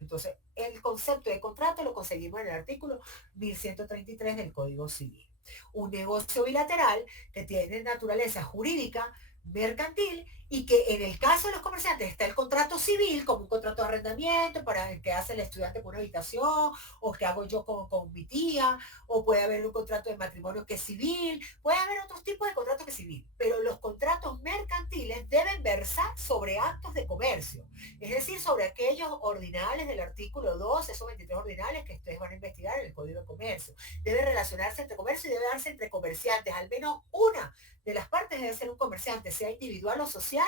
Entonces, el concepto de contrato lo conseguimos en el artículo 1133 del Código Civil. Un negocio bilateral que tiene naturaleza jurídica, mercantil, y que en el caso de los comerciantes está el contrato civil, como un contrato de arrendamiento para el que hace el estudiante con una habitación, o que hago yo con mi tía, o puede haber un contrato de matrimonio que es civil, puede haber otros tipos de contratos que es civil, pero los contratos mercantiles deben versar sobre actos de comercio, es decir, sobre aquellos ordinales del artículo 2, esos 23 ordinales que ustedes van a investigar en el Código de Comercio. Debe relacionarse entre comercio y debe darse entre comerciantes. Al menos una de las partes debe ser un comerciante, sea individual o social,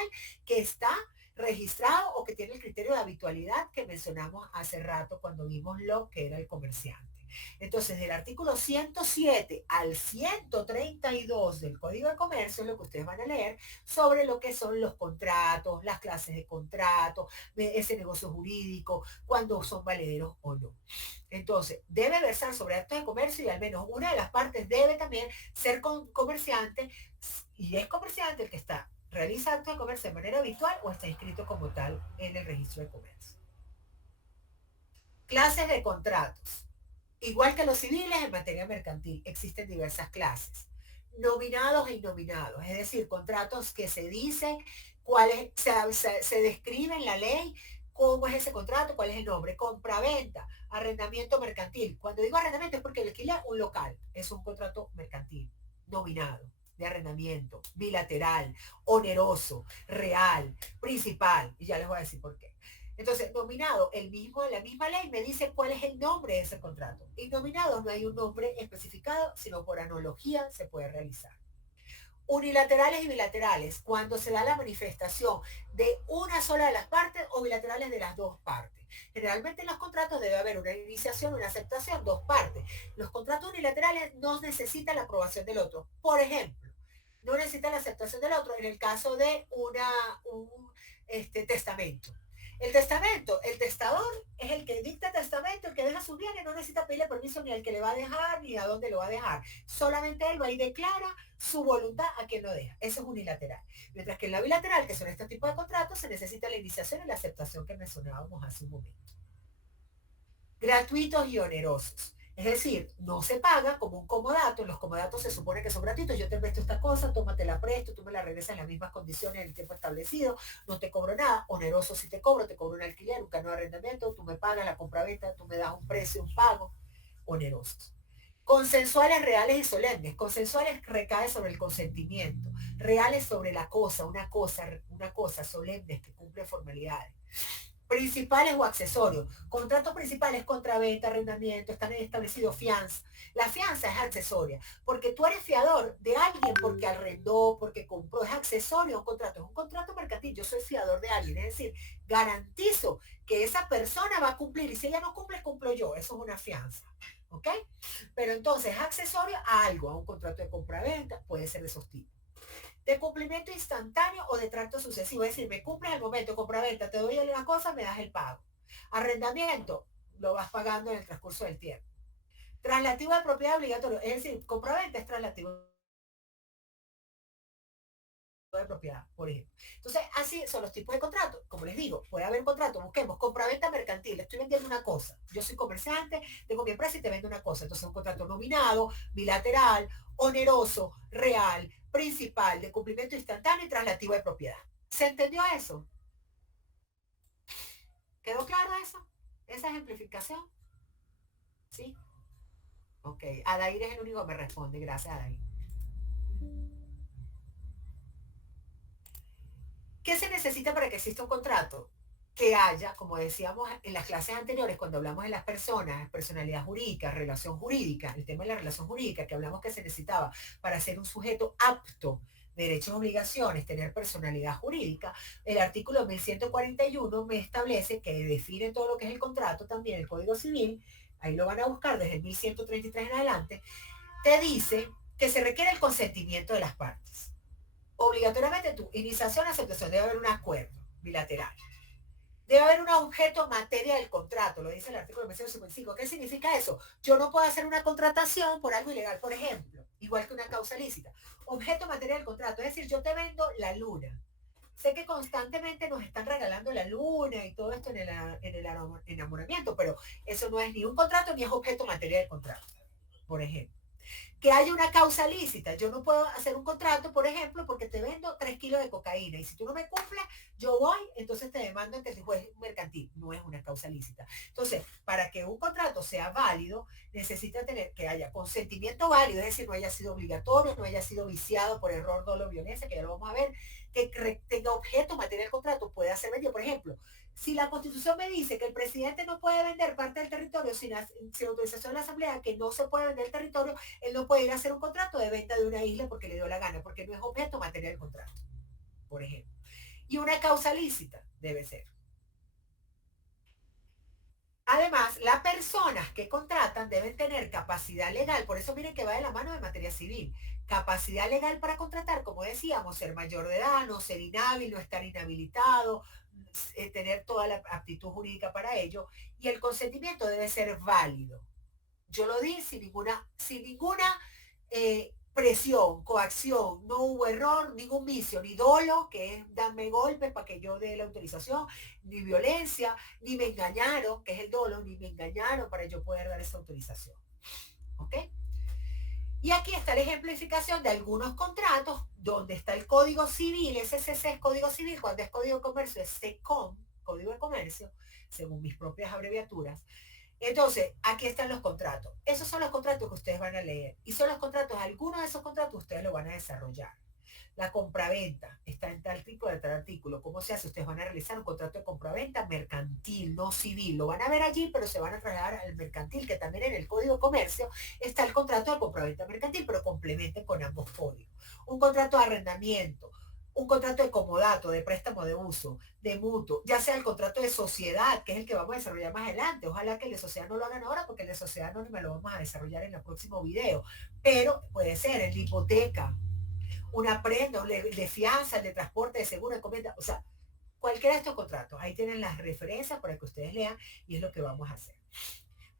que está registrado o que tiene el criterio de habitualidad que mencionamos hace rato cuando vimos lo que era el comerciante. Entonces, del artículo 107 al 132 del Código de Comercio, lo que ustedes van a leer sobre lo que son los contratos, las clases de contratos, ese negocio jurídico, cuándo son valederos o no. Entonces, debe versar sobre actos de comercio y al menos una de las partes debe también ser comerciante y es comerciante el que realiza actos de comercio de manera habitual o está inscrito como tal en el registro de comercio. Clases de contratos. Igual que los civiles en materia mercantil, existen diversas clases. Nominados e innominados, es decir, contratos que se dice cuáles se describe en la ley cómo es ese contrato, cuál es el nombre, compra-venta, arrendamiento mercantil. Cuando digo arrendamiento es porque alquila un local, es un contrato mercantil, nominado, de arrendamiento, bilateral, oneroso, real, principal, y ya les voy a decir por qué. Entonces, nominado, la misma ley me dice cuál es el nombre de ese contrato. Y nominado no hay un nombre especificado, sino por analogía se puede realizar. Unilaterales y bilaterales, cuando se da la manifestación de una sola de las partes o bilaterales de las dos partes. Generalmente en los contratos debe haber una iniciación, una aceptación, dos partes. Los contratos unilaterales no necesitan la aprobación del otro. Por ejemplo, no necesita la aceptación del otro en el caso de un testamento. El testamento, el testador es el que dicta el testamento, el que deja sus bienes, no necesita pedirle permiso ni al que le va a dejar ni a dónde lo va a dejar. Solamente él va y declara su voluntad a quien lo deja. Eso es unilateral. Mientras que en la bilateral, que son este tipo de contratos, se necesita la iniciación y la aceptación que mencionábamos hace un momento. Gratuitos y onerosos. Es decir, no se paga como un comodato. Los comodatos se supone que son gratuitos. Yo te presto esta cosa, tómate la presto, tú me la regresas en las mismas condiciones en el tiempo establecido, no te cobro nada. Oneroso si te cobro un alquiler, un cano de arrendamiento, tú me pagas la compra-venta, tú me das un precio, un pago. Onerosos. Consensuales, reales y solemnes. Consensuales recae sobre el consentimiento. Reales sobre la cosa, una cosa, solemnes que cumple formalidades. Principales o accesorios. Contratos principales, contraventa, arrendamiento, están establecidos fianza. La fianza es accesoria, porque tú eres fiador de alguien porque arrendó, porque compró, es accesorio a un contrato, es un contrato mercantil, yo soy fiador de alguien, es decir, garantizo que esa persona va a cumplir y si ella no cumple, cumplo yo, eso es una fianza, ¿ok? Pero entonces es accesorio a algo, a un contrato de compra-venta, puede ser de esos tipos de cumplimiento instantáneo o de tracto sucesivo. Es decir, me cumples el momento, compra-venta, te doy una cosa, me das el pago. Arrendamiento, lo vas pagando en el transcurso del tiempo. Traslativo de propiedad obligatorio, es decir, compra-venta es traslativo de propiedad, por ejemplo. Entonces, así son los tipos de contratos. Como les digo, puede haber un contrato, busquemos compra-venta mercantil, estoy vendiendo una cosa. Yo soy comerciante, tengo mi empresa y te vendo una cosa. Entonces, un contrato nominado, bilateral, oneroso, real, principal, de cumplimiento instantáneo y traslativo de propiedad. ¿Se entendió eso? ¿Quedó claro eso? Esa ejemplificación. ¿Sí? Ok. Adair es el único que me responde. Gracias, Adair. ¿Qué se necesita para que exista un contrato? Que haya, como decíamos en las clases anteriores, cuando hablamos de las personas, personalidad jurídica, relación jurídica, el tema de la relación jurídica, que hablamos que se necesitaba para ser un sujeto apto, derechos y obligaciones, tener personalidad jurídica, el artículo 1141 me establece que define todo lo que es el contrato, también el Código Civil, ahí lo van a buscar desde el 1133 en adelante, te dice que se requiere el consentimiento de las partes obligatoriamente tu iniciación, aceptación, debe haber un acuerdo bilateral. Debe haber un objeto materia del contrato, lo dice el artículo 155. ¿Qué significa eso? Yo no puedo hacer una contratación por algo ilegal, por ejemplo, igual que una causa lícita. Objeto materia del contrato, es decir, yo te vendo la luna. Sé que constantemente nos están regalando la luna y todo esto en el enamoramiento, pero eso no es ni un contrato ni es objeto materia del contrato, por ejemplo que haya una causa lícita. Yo no puedo hacer un contrato, por ejemplo, porque te vendo 3 kilos de cocaína y si tú no me cumples, yo voy, entonces te demando ante el juez mercantil. No es una causa lícita. Entonces, para que un contrato sea válido, necesita tener que haya consentimiento válido, es decir, no haya sido obligatorio, no haya sido viciado por error, dolo, violencia, que ya lo vamos a ver, que tenga objeto, material del contrato, puede ser vendido. Por ejemplo, si la Constitución me dice que el presidente no puede vender parte del territorio sin autorización de la Asamblea, que no se puede vender el territorio, él no puede ir a hacer un contrato de venta de una isla porque le dio la gana, porque no es objeto material del contrato, por ejemplo. Y una causa lícita debe ser. Además, las personas que contratan deben tener capacidad legal, por eso miren que va de la mano de materia civil, capacidad legal para contratar, como decíamos, ser mayor de edad, no ser inhábil, no estar inhabilitado, tener toda la aptitud jurídica para ello, y el consentimiento debe ser válido. Yo lo di sin ninguna presión, coacción, no hubo error, ningún vicio, ni dolo, que es darme golpes para que yo dé la autorización, ni violencia, ni me engañaron, que es el dolo, ni me engañaron para yo poder dar esa autorización. ¿Ok? Y aquí está la ejemplificación de algunos contratos donde está el Código Civil, SCC es Código Civil, cuando es Código de Comercio es SECOM, Código de Comercio, según mis propias abreviaturas. Entonces, aquí están los contratos. Esos son los contratos que ustedes van a leer. Y son los contratos, algunos de esos contratos ustedes lo van a desarrollar. La compraventa está en tal tipo de tal artículo. ¿Cómo se hace? Ustedes van a realizar un contrato de compraventa mercantil, no civil. Lo van a ver allí, pero se van a trasladar al mercantil, que también en el Código de Comercio está el contrato de compraventa mercantil, pero complementen con ambos códigos. un contrato de arrendamiento, un contrato de comodato, de préstamo de uso, de mutuo, ya sea el contrato de sociedad, que es el que vamos a desarrollar más adelante. Ojalá que el de sociedad no lo hagan ahora, porque el de sociedad anónima lo vamos a desarrollar en el próximo video. Pero puede ser el de hipoteca, una prenda, de fianza, el de transporte, de seguro, de comida, o sea, cualquiera de estos contratos. Ahí tienen las referencias para que ustedes lean y es lo que vamos a hacer.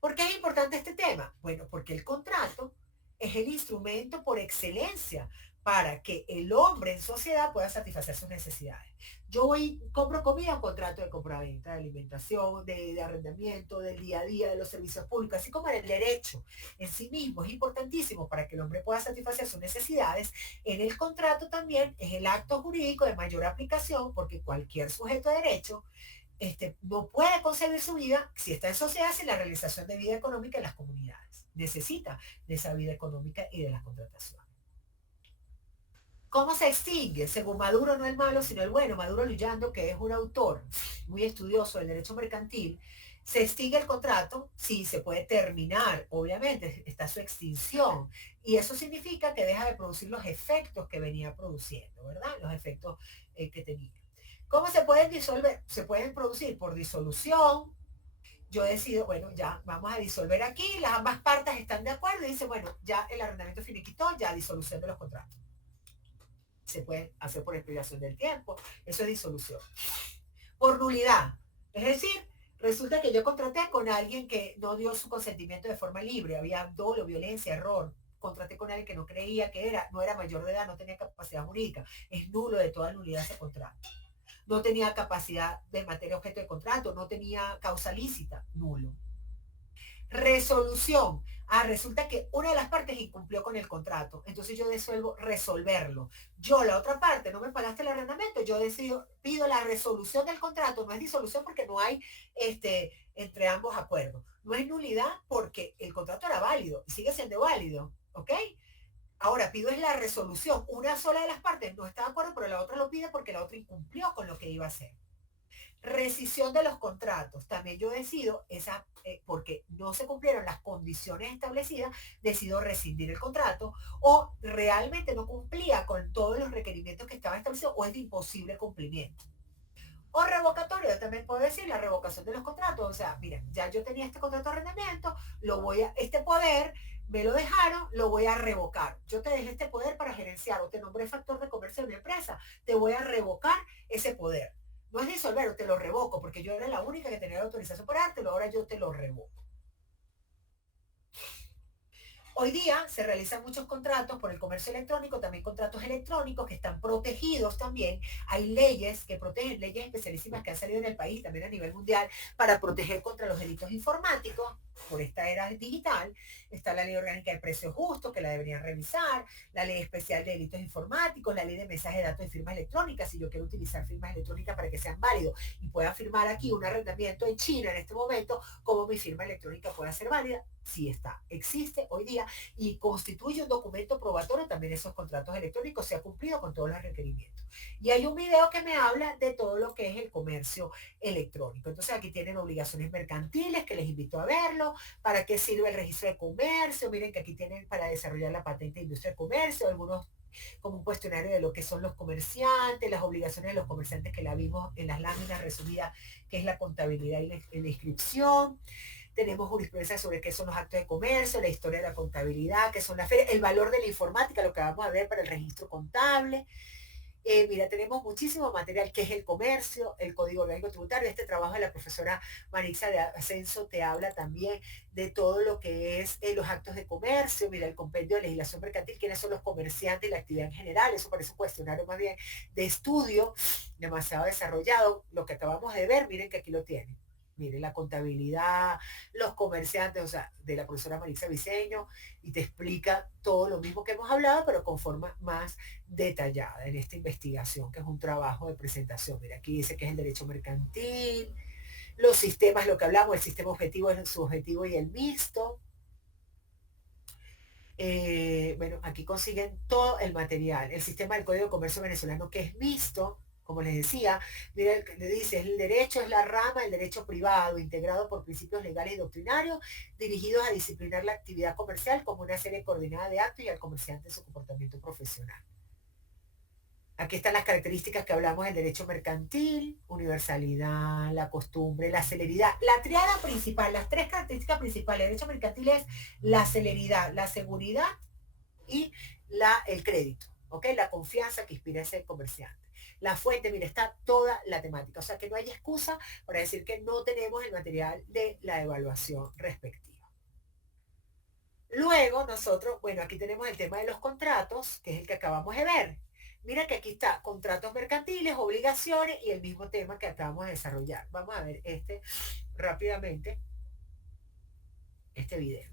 ¿Por qué es importante este tema? Bueno, porque el contrato es el instrumento por excelencia para que el hombre en sociedad pueda satisfacer sus necesidades. Yo voy, compro comida, un contrato de compraventa, de alimentación, de arrendamiento, del día a día, de los servicios públicos, así como el derecho en sí mismo es importantísimo para que el hombre pueda satisfacer sus necesidades. En el contrato también es el acto jurídico de mayor aplicación porque cualquier sujeto de derecho no puede concebir su vida si está en sociedad sin la realización de vida económica en las comunidades. Necesita de esa vida económica y de las contrataciones. ¿Cómo se extingue? Según Maduro, no el malo, sino el bueno. Maduro Luyando, que es un autor muy estudioso del derecho mercantil, se extingue el contrato, sí, se puede terminar, obviamente, está su extinción. Y eso significa que deja de producir los efectos que venía produciendo, ¿verdad? Los efectos que tenía. ¿Cómo se pueden disolver? Se pueden producir por disolución. Yo decido, bueno, ya vamos a disolver aquí, las ambas partes están de acuerdo y dice, bueno, ya el arrendamiento finiquitó, ya disolución de los contratos. Se puede hacer por expiración del tiempo, eso es disolución. Por nulidad, es decir, resulta que yo contraté con alguien que no dio su consentimiento de forma libre, había dolo, violencia, error, contraté con alguien que no creía que era, no era mayor de edad, no tenía capacidad jurídica, es nulo de toda nulidad ese contrato. No tenía capacidad de materia objeto de contrato, no tenía causa lícita, nulo. Resolución. Ah, resulta que una de las partes incumplió con el contrato, entonces yo resuelvo resolverlo. Yo, la otra parte, no me pagaste el arrendamiento, yo decido, pido la resolución del contrato, no es disolución porque no hay entre ambos acuerdos. No es nulidad porque el contrato era válido y sigue siendo válido, ¿ok? Ahora pido es la resolución. Una sola de las partes no está de acuerdo, pero la otra lo pide porque la otra incumplió con lo que iba a hacer. Rescisión de los contratos. También yo decido, porque no se cumplieron las condiciones establecidas, decido rescindir el contrato o realmente no cumplía con todos los requerimientos que estaban establecidos o es de imposible cumplimiento. O revocatorio, también puedo decir la revocación de los contratos. O sea, mira, ya yo tenía este contrato de arrendamiento, este poder, me lo dejaron, lo voy a revocar. Yo te dejé este poder para gerenciar o te nombré factor de comercio de mi empresa, te voy a revocar ese poder. No es disolver, te lo revoco, porque yo era la única que tenía la autorización para dártelo, ahora yo te lo revoco. Hoy día se realizan muchos contratos por el comercio electrónico, también contratos electrónicos que están protegidos también. Hay leyes que protegen, leyes especialísimas que han salido en el país, también a nivel mundial, para proteger contra los delitos informáticos por esta era digital. Está la ley orgánica de precios justos, que la deberían revisar, la ley especial de delitos informáticos, la ley de mensajes de datos y firmas electrónicas, si yo quiero utilizar firmas electrónicas para que sean válidos y pueda firmar aquí un arrendamiento en China en este momento, como mi firma electrónica pueda ser válida, sí está, existe hoy día y constituye un documento probatorio también esos contratos electrónicos, se ha cumplido con todos los requerimientos. Y hay un video que me habla de todo lo que es el comercio electrónico. Entonces aquí tienen obligaciones mercantiles que les invito a verlo, para qué sirve el registro de comercio, miren que aquí tienen para desarrollar la patente de industria de comercio, algunos como un cuestionario de lo que son los comerciantes, las obligaciones de los comerciantes que la vimos en las láminas resumidas, que es la contabilidad y la inscripción. Tenemos jurisprudencia sobre qué son los actos de comercio, la historia de la contabilidad, qué son las ferias, el valor de la informática, lo que vamos a ver para el registro contable. Mira, tenemos muchísimo material que es el comercio, el código orgánico tributario. Este trabajo de la profesora Marisa de Ascenso te habla también de todo lo que es los actos de comercio. Mira, el compendio de legislación mercantil, quiénes son los comerciantes y la actividad en general. Eso parece un cuestionario más bien de estudio, demasiado desarrollado. Lo que acabamos de ver, miren que aquí lo tienen. Miren, la contabilidad, los comerciantes, o sea, de la profesora Marisa Viseño, y te explica todo lo mismo que hemos hablado, pero con forma más detallada en esta investigación, que es un trabajo de presentación. Mira, aquí dice que es el derecho mercantil, los sistemas, lo que hablamos, el sistema objetivo, el subjetivo y el mixto. Bueno, aquí consiguen todo el material. El sistema del Código de Comercio venezolano, que es mixto, como les decía, mira, le dice, el derecho es la rama del derecho privado, integrado por principios legales y doctrinarios, dirigidos a disciplinar la actividad comercial como una serie coordinada de actos y al comerciante en su comportamiento profesional. Aquí están las características que hablamos del derecho mercantil: universalidad, la costumbre, la celeridad. La triada principal, las tres características principales del derecho mercantil es la celeridad, la seguridad y el crédito, ¿ok? La confianza que inspira ese comerciante. La fuente, mira, está toda la temática, o sea que no hay excusa para decir que no tenemos el material de la evaluación respectiva. Luego nosotros, bueno, aquí tenemos el tema de los contratos, que es el que acabamos de ver. Mira que aquí está contratos mercantiles, obligaciones y el mismo tema que acabamos de desarrollar. Vamos a ver rápidamente, este video.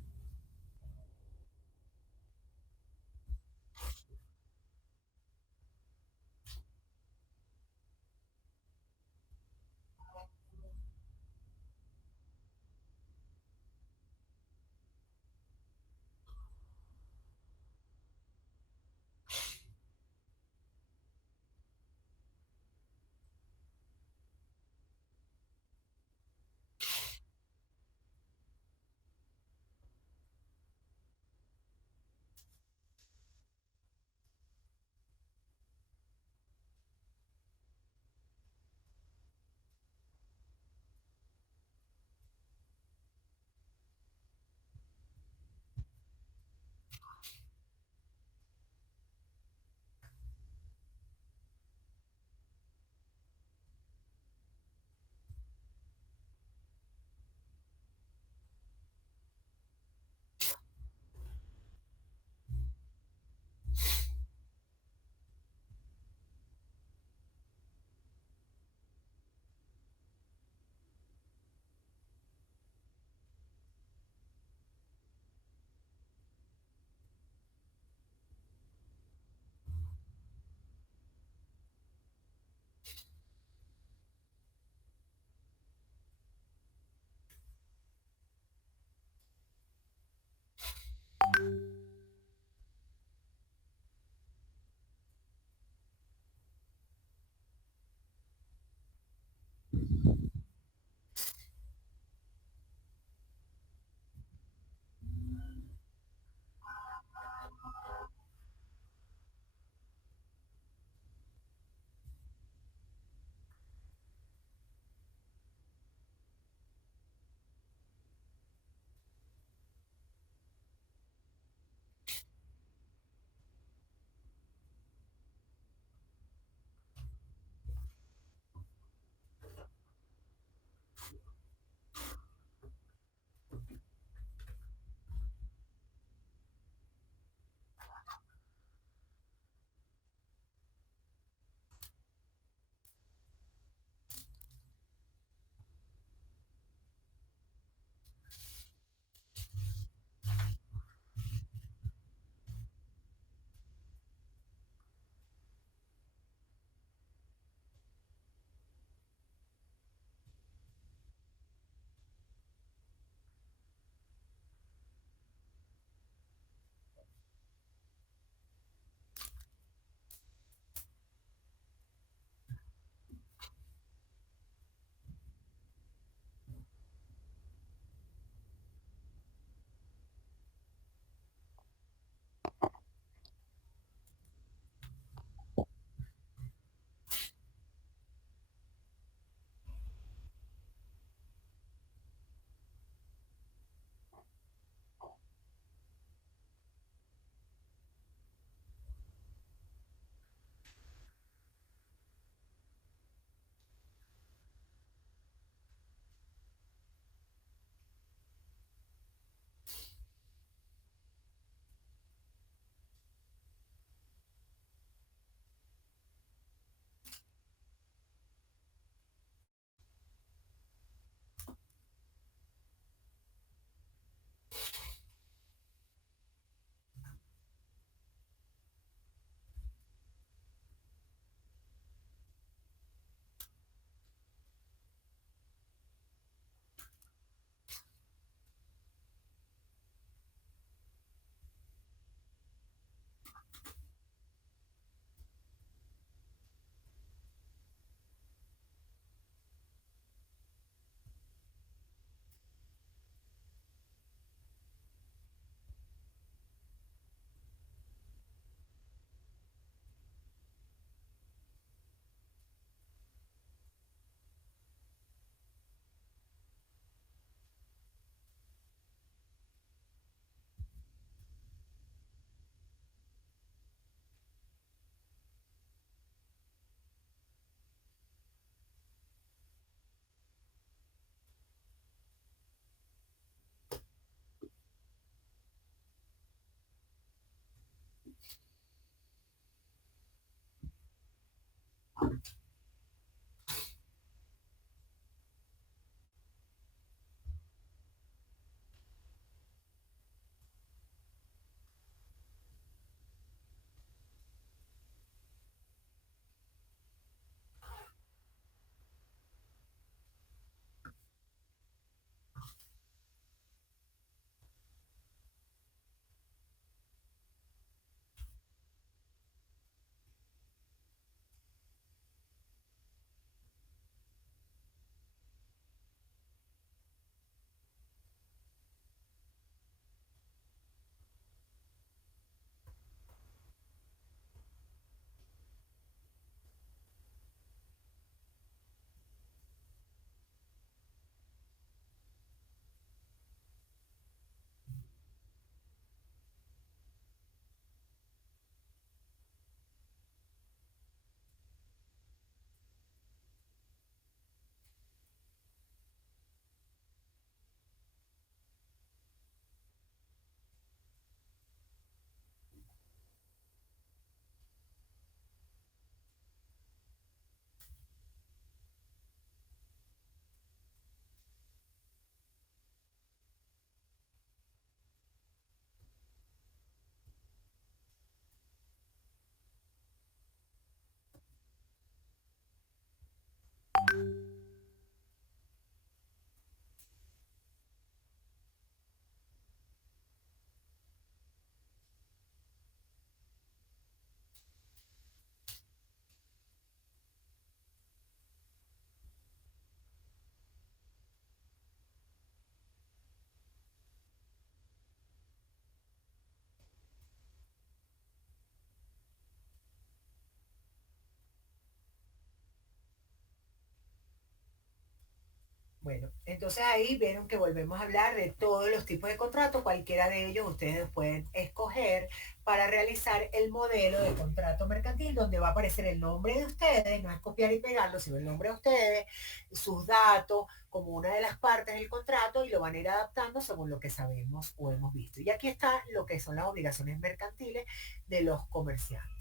Bueno, entonces ahí vieron que volvemos a hablar de todos los tipos de contrato, cualquiera de ellos ustedes pueden escoger para realizar el modelo de contrato mercantil donde va a aparecer el nombre de ustedes, no es copiar y pegarlo, sino el nombre de ustedes, sus datos como una de las partes del contrato y lo van a ir adaptando según lo que sabemos o hemos visto. Y aquí está lo que son las obligaciones mercantiles de los comerciantes.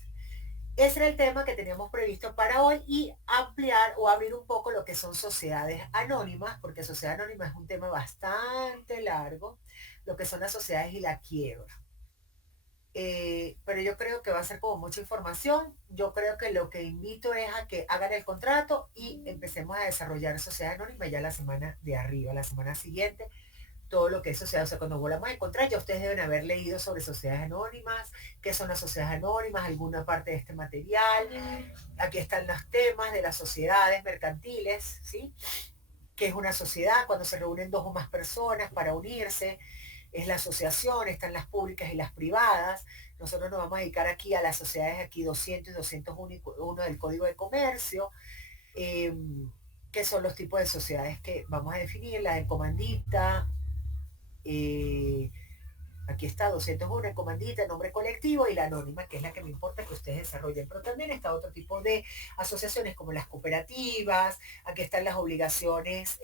Ese era el tema que teníamos previsto para hoy y ampliar o abrir un poco lo que son sociedades anónimas, porque sociedad anónima es un tema bastante largo, lo que son las sociedades y la quiebra. Pero yo creo que va a ser como mucha información. Yo creo que lo que invito es a que hagan el contrato y empecemos a desarrollar sociedad anónima ya la semana de arriba, la semana siguiente, todo lo que es sociedad. O sea, cuando volvamos a encontrar, ya ustedes deben haber leído sobre sociedades anónimas, qué son las sociedades anónimas, alguna parte de este material. Aquí están los temas de las sociedades mercantiles, ¿sí? Que es una sociedad cuando se reúnen dos o más personas para unirse, es la asociación, están las públicas y las privadas. Nosotros nos vamos a dedicar aquí a las sociedades aquí 200 y 201 del Código de Comercio, eh, que son los tipos de sociedades que vamos a definir, la de comandita, eh, aquí está 201 comandita, nombre colectivo y la anónima, que es la que me importa que ustedes desarrollen. Pero también está otro tipo de asociaciones como las cooperativas, aquí están las obligaciones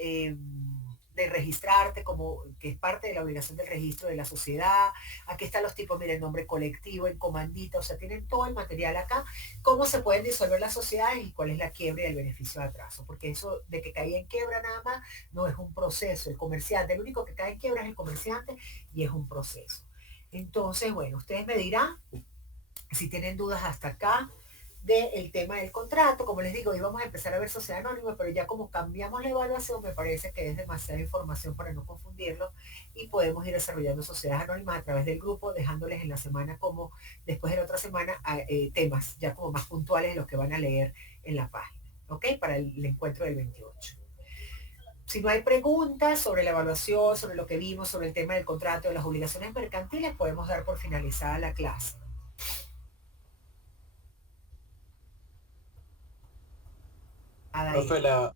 de registrarte como que es parte de la obligación del registro de la sociedad. Aquí están los tipos, miren, nombre colectivo, en comandita, o sea, tienen todo el material acá, cómo se pueden disolver las sociedades y cuál es la quiebra y el beneficio de atraso, porque eso de que caía en quiebra nada más no es un proceso. El comerciante, el único que cae en quiebra es el comerciante y es un proceso. Entonces, bueno, ustedes me dirán si tienen dudas hasta acá del tema del contrato. Como les digo, íbamos a empezar a ver sociedad anónima, pero ya como cambiamos la evaluación, me parece que es demasiada información para no confundirlo y podemos ir desarrollando sociedades anónimas a través del grupo, dejándoles en la semana como después de la otra semana temas ya como más puntuales de los que van a leer en la página, ¿ok? Para el encuentro del 28. Si no hay preguntas sobre la evaluación, sobre lo que vimos, sobre el tema del contrato, de las obligaciones mercantiles, podemos dar por finalizada la clase. Profe, Adair.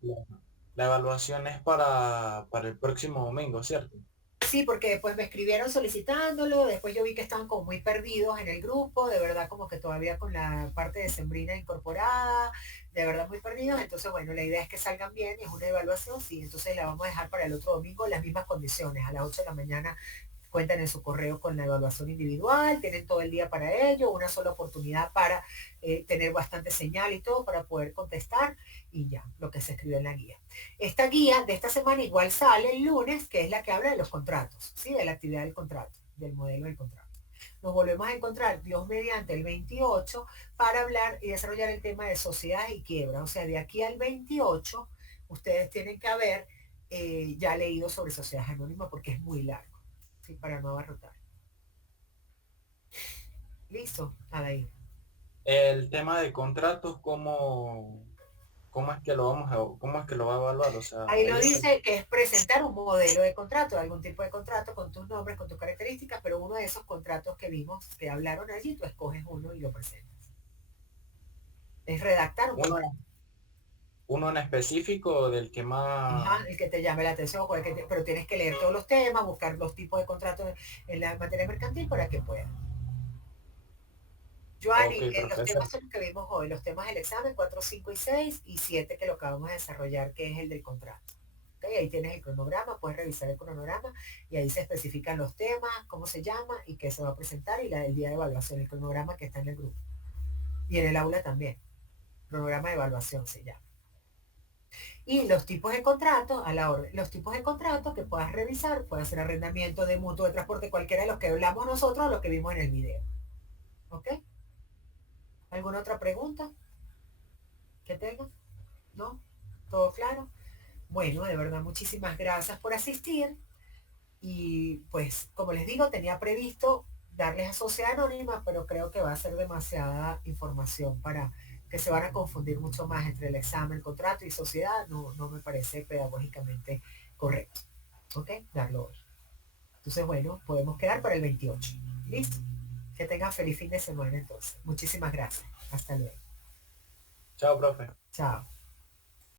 la evaluación es para el próximo domingo, ¿cierto? Sí, porque después me escribieron solicitándolo, después yo vi que estaban como muy perdidos en el grupo, de verdad como que todavía con la parte de sembrina incorporada, de verdad muy perdidos, entonces bueno, la idea es que salgan bien, es una evaluación, sí, entonces la vamos a dejar para el otro domingo en las mismas condiciones, a las 8 de la mañana cuentan en su correo con la evaluación individual, tienen todo el día para ello, una sola oportunidad para tener bastante señal y todo para poder contestar y ya, lo que se escribió en la guía. Esta guía de esta semana igual sale el lunes, que es la que habla de los contratos, ¿sí? De la actividad del contrato, del modelo del contrato. Nos volvemos a encontrar, Dios mediante, el 28 para hablar y desarrollar el tema de sociedad y quiebra. O sea, de aquí al 28, ustedes tienen que haber ya leído sobre sociedades anónimas porque es muy largo, ¿sí? Para no abarrotar. Listo, ahí. El tema de contratos, ¿cómo es que lo cómo es que lo va a evaluar? O sea, Ahí lo ellos, dice que es presentar un modelo de contrato, algún tipo de contrato con tus nombres, con tus características, pero uno de esos contratos que vimos, que hablaron allí, tú escoges uno y lo presentas. Es redactar un contrato. uno, uno en específico del que Ajá, más, el que te llame la atención, pero tienes que leer todos los temas, buscar los tipos de contratos en la materia mercantil para que puedas. ok, Joanny, los profesor. temas son los que vimos hoy, los temas del examen 4, 5 y 6 y 7 que lo acabamos de desarrollar, que es el del contrato. ¿Okay? Ahí tienes el cronograma, puedes revisar el cronograma y ahí se especifican los temas, cómo se llama y qué se va a presentar y el día de evaluación, el cronograma que está en el grupo. Y en el aula también, cronograma de evaluación se llama. Y los tipos de contratos, a la orden, los tipos de contratos que puedas revisar, puede ser arrendamiento de mutuo de transporte, cualquiera de los que hablamos nosotros o los que vimos en el video. ¿Ok? ¿Alguna otra pregunta que tengan? ¿No? ¿Todo claro? Bueno, de verdad, muchísimas gracias por asistir. Y pues, como les digo, tenía previsto darles a Sociedad Anónima, pero creo que va a ser demasiada información para que se van a confundir mucho más entre el examen, contrato y sociedad. No, no me parece pedagógicamente correcto. ¿Ok? Darlo hoy. Entonces, bueno, podemos quedar para el 28. ¿Listo? Que tengan feliz fin de semana entonces. Muchísimas gracias. Hasta luego. Chao, profe. Chao.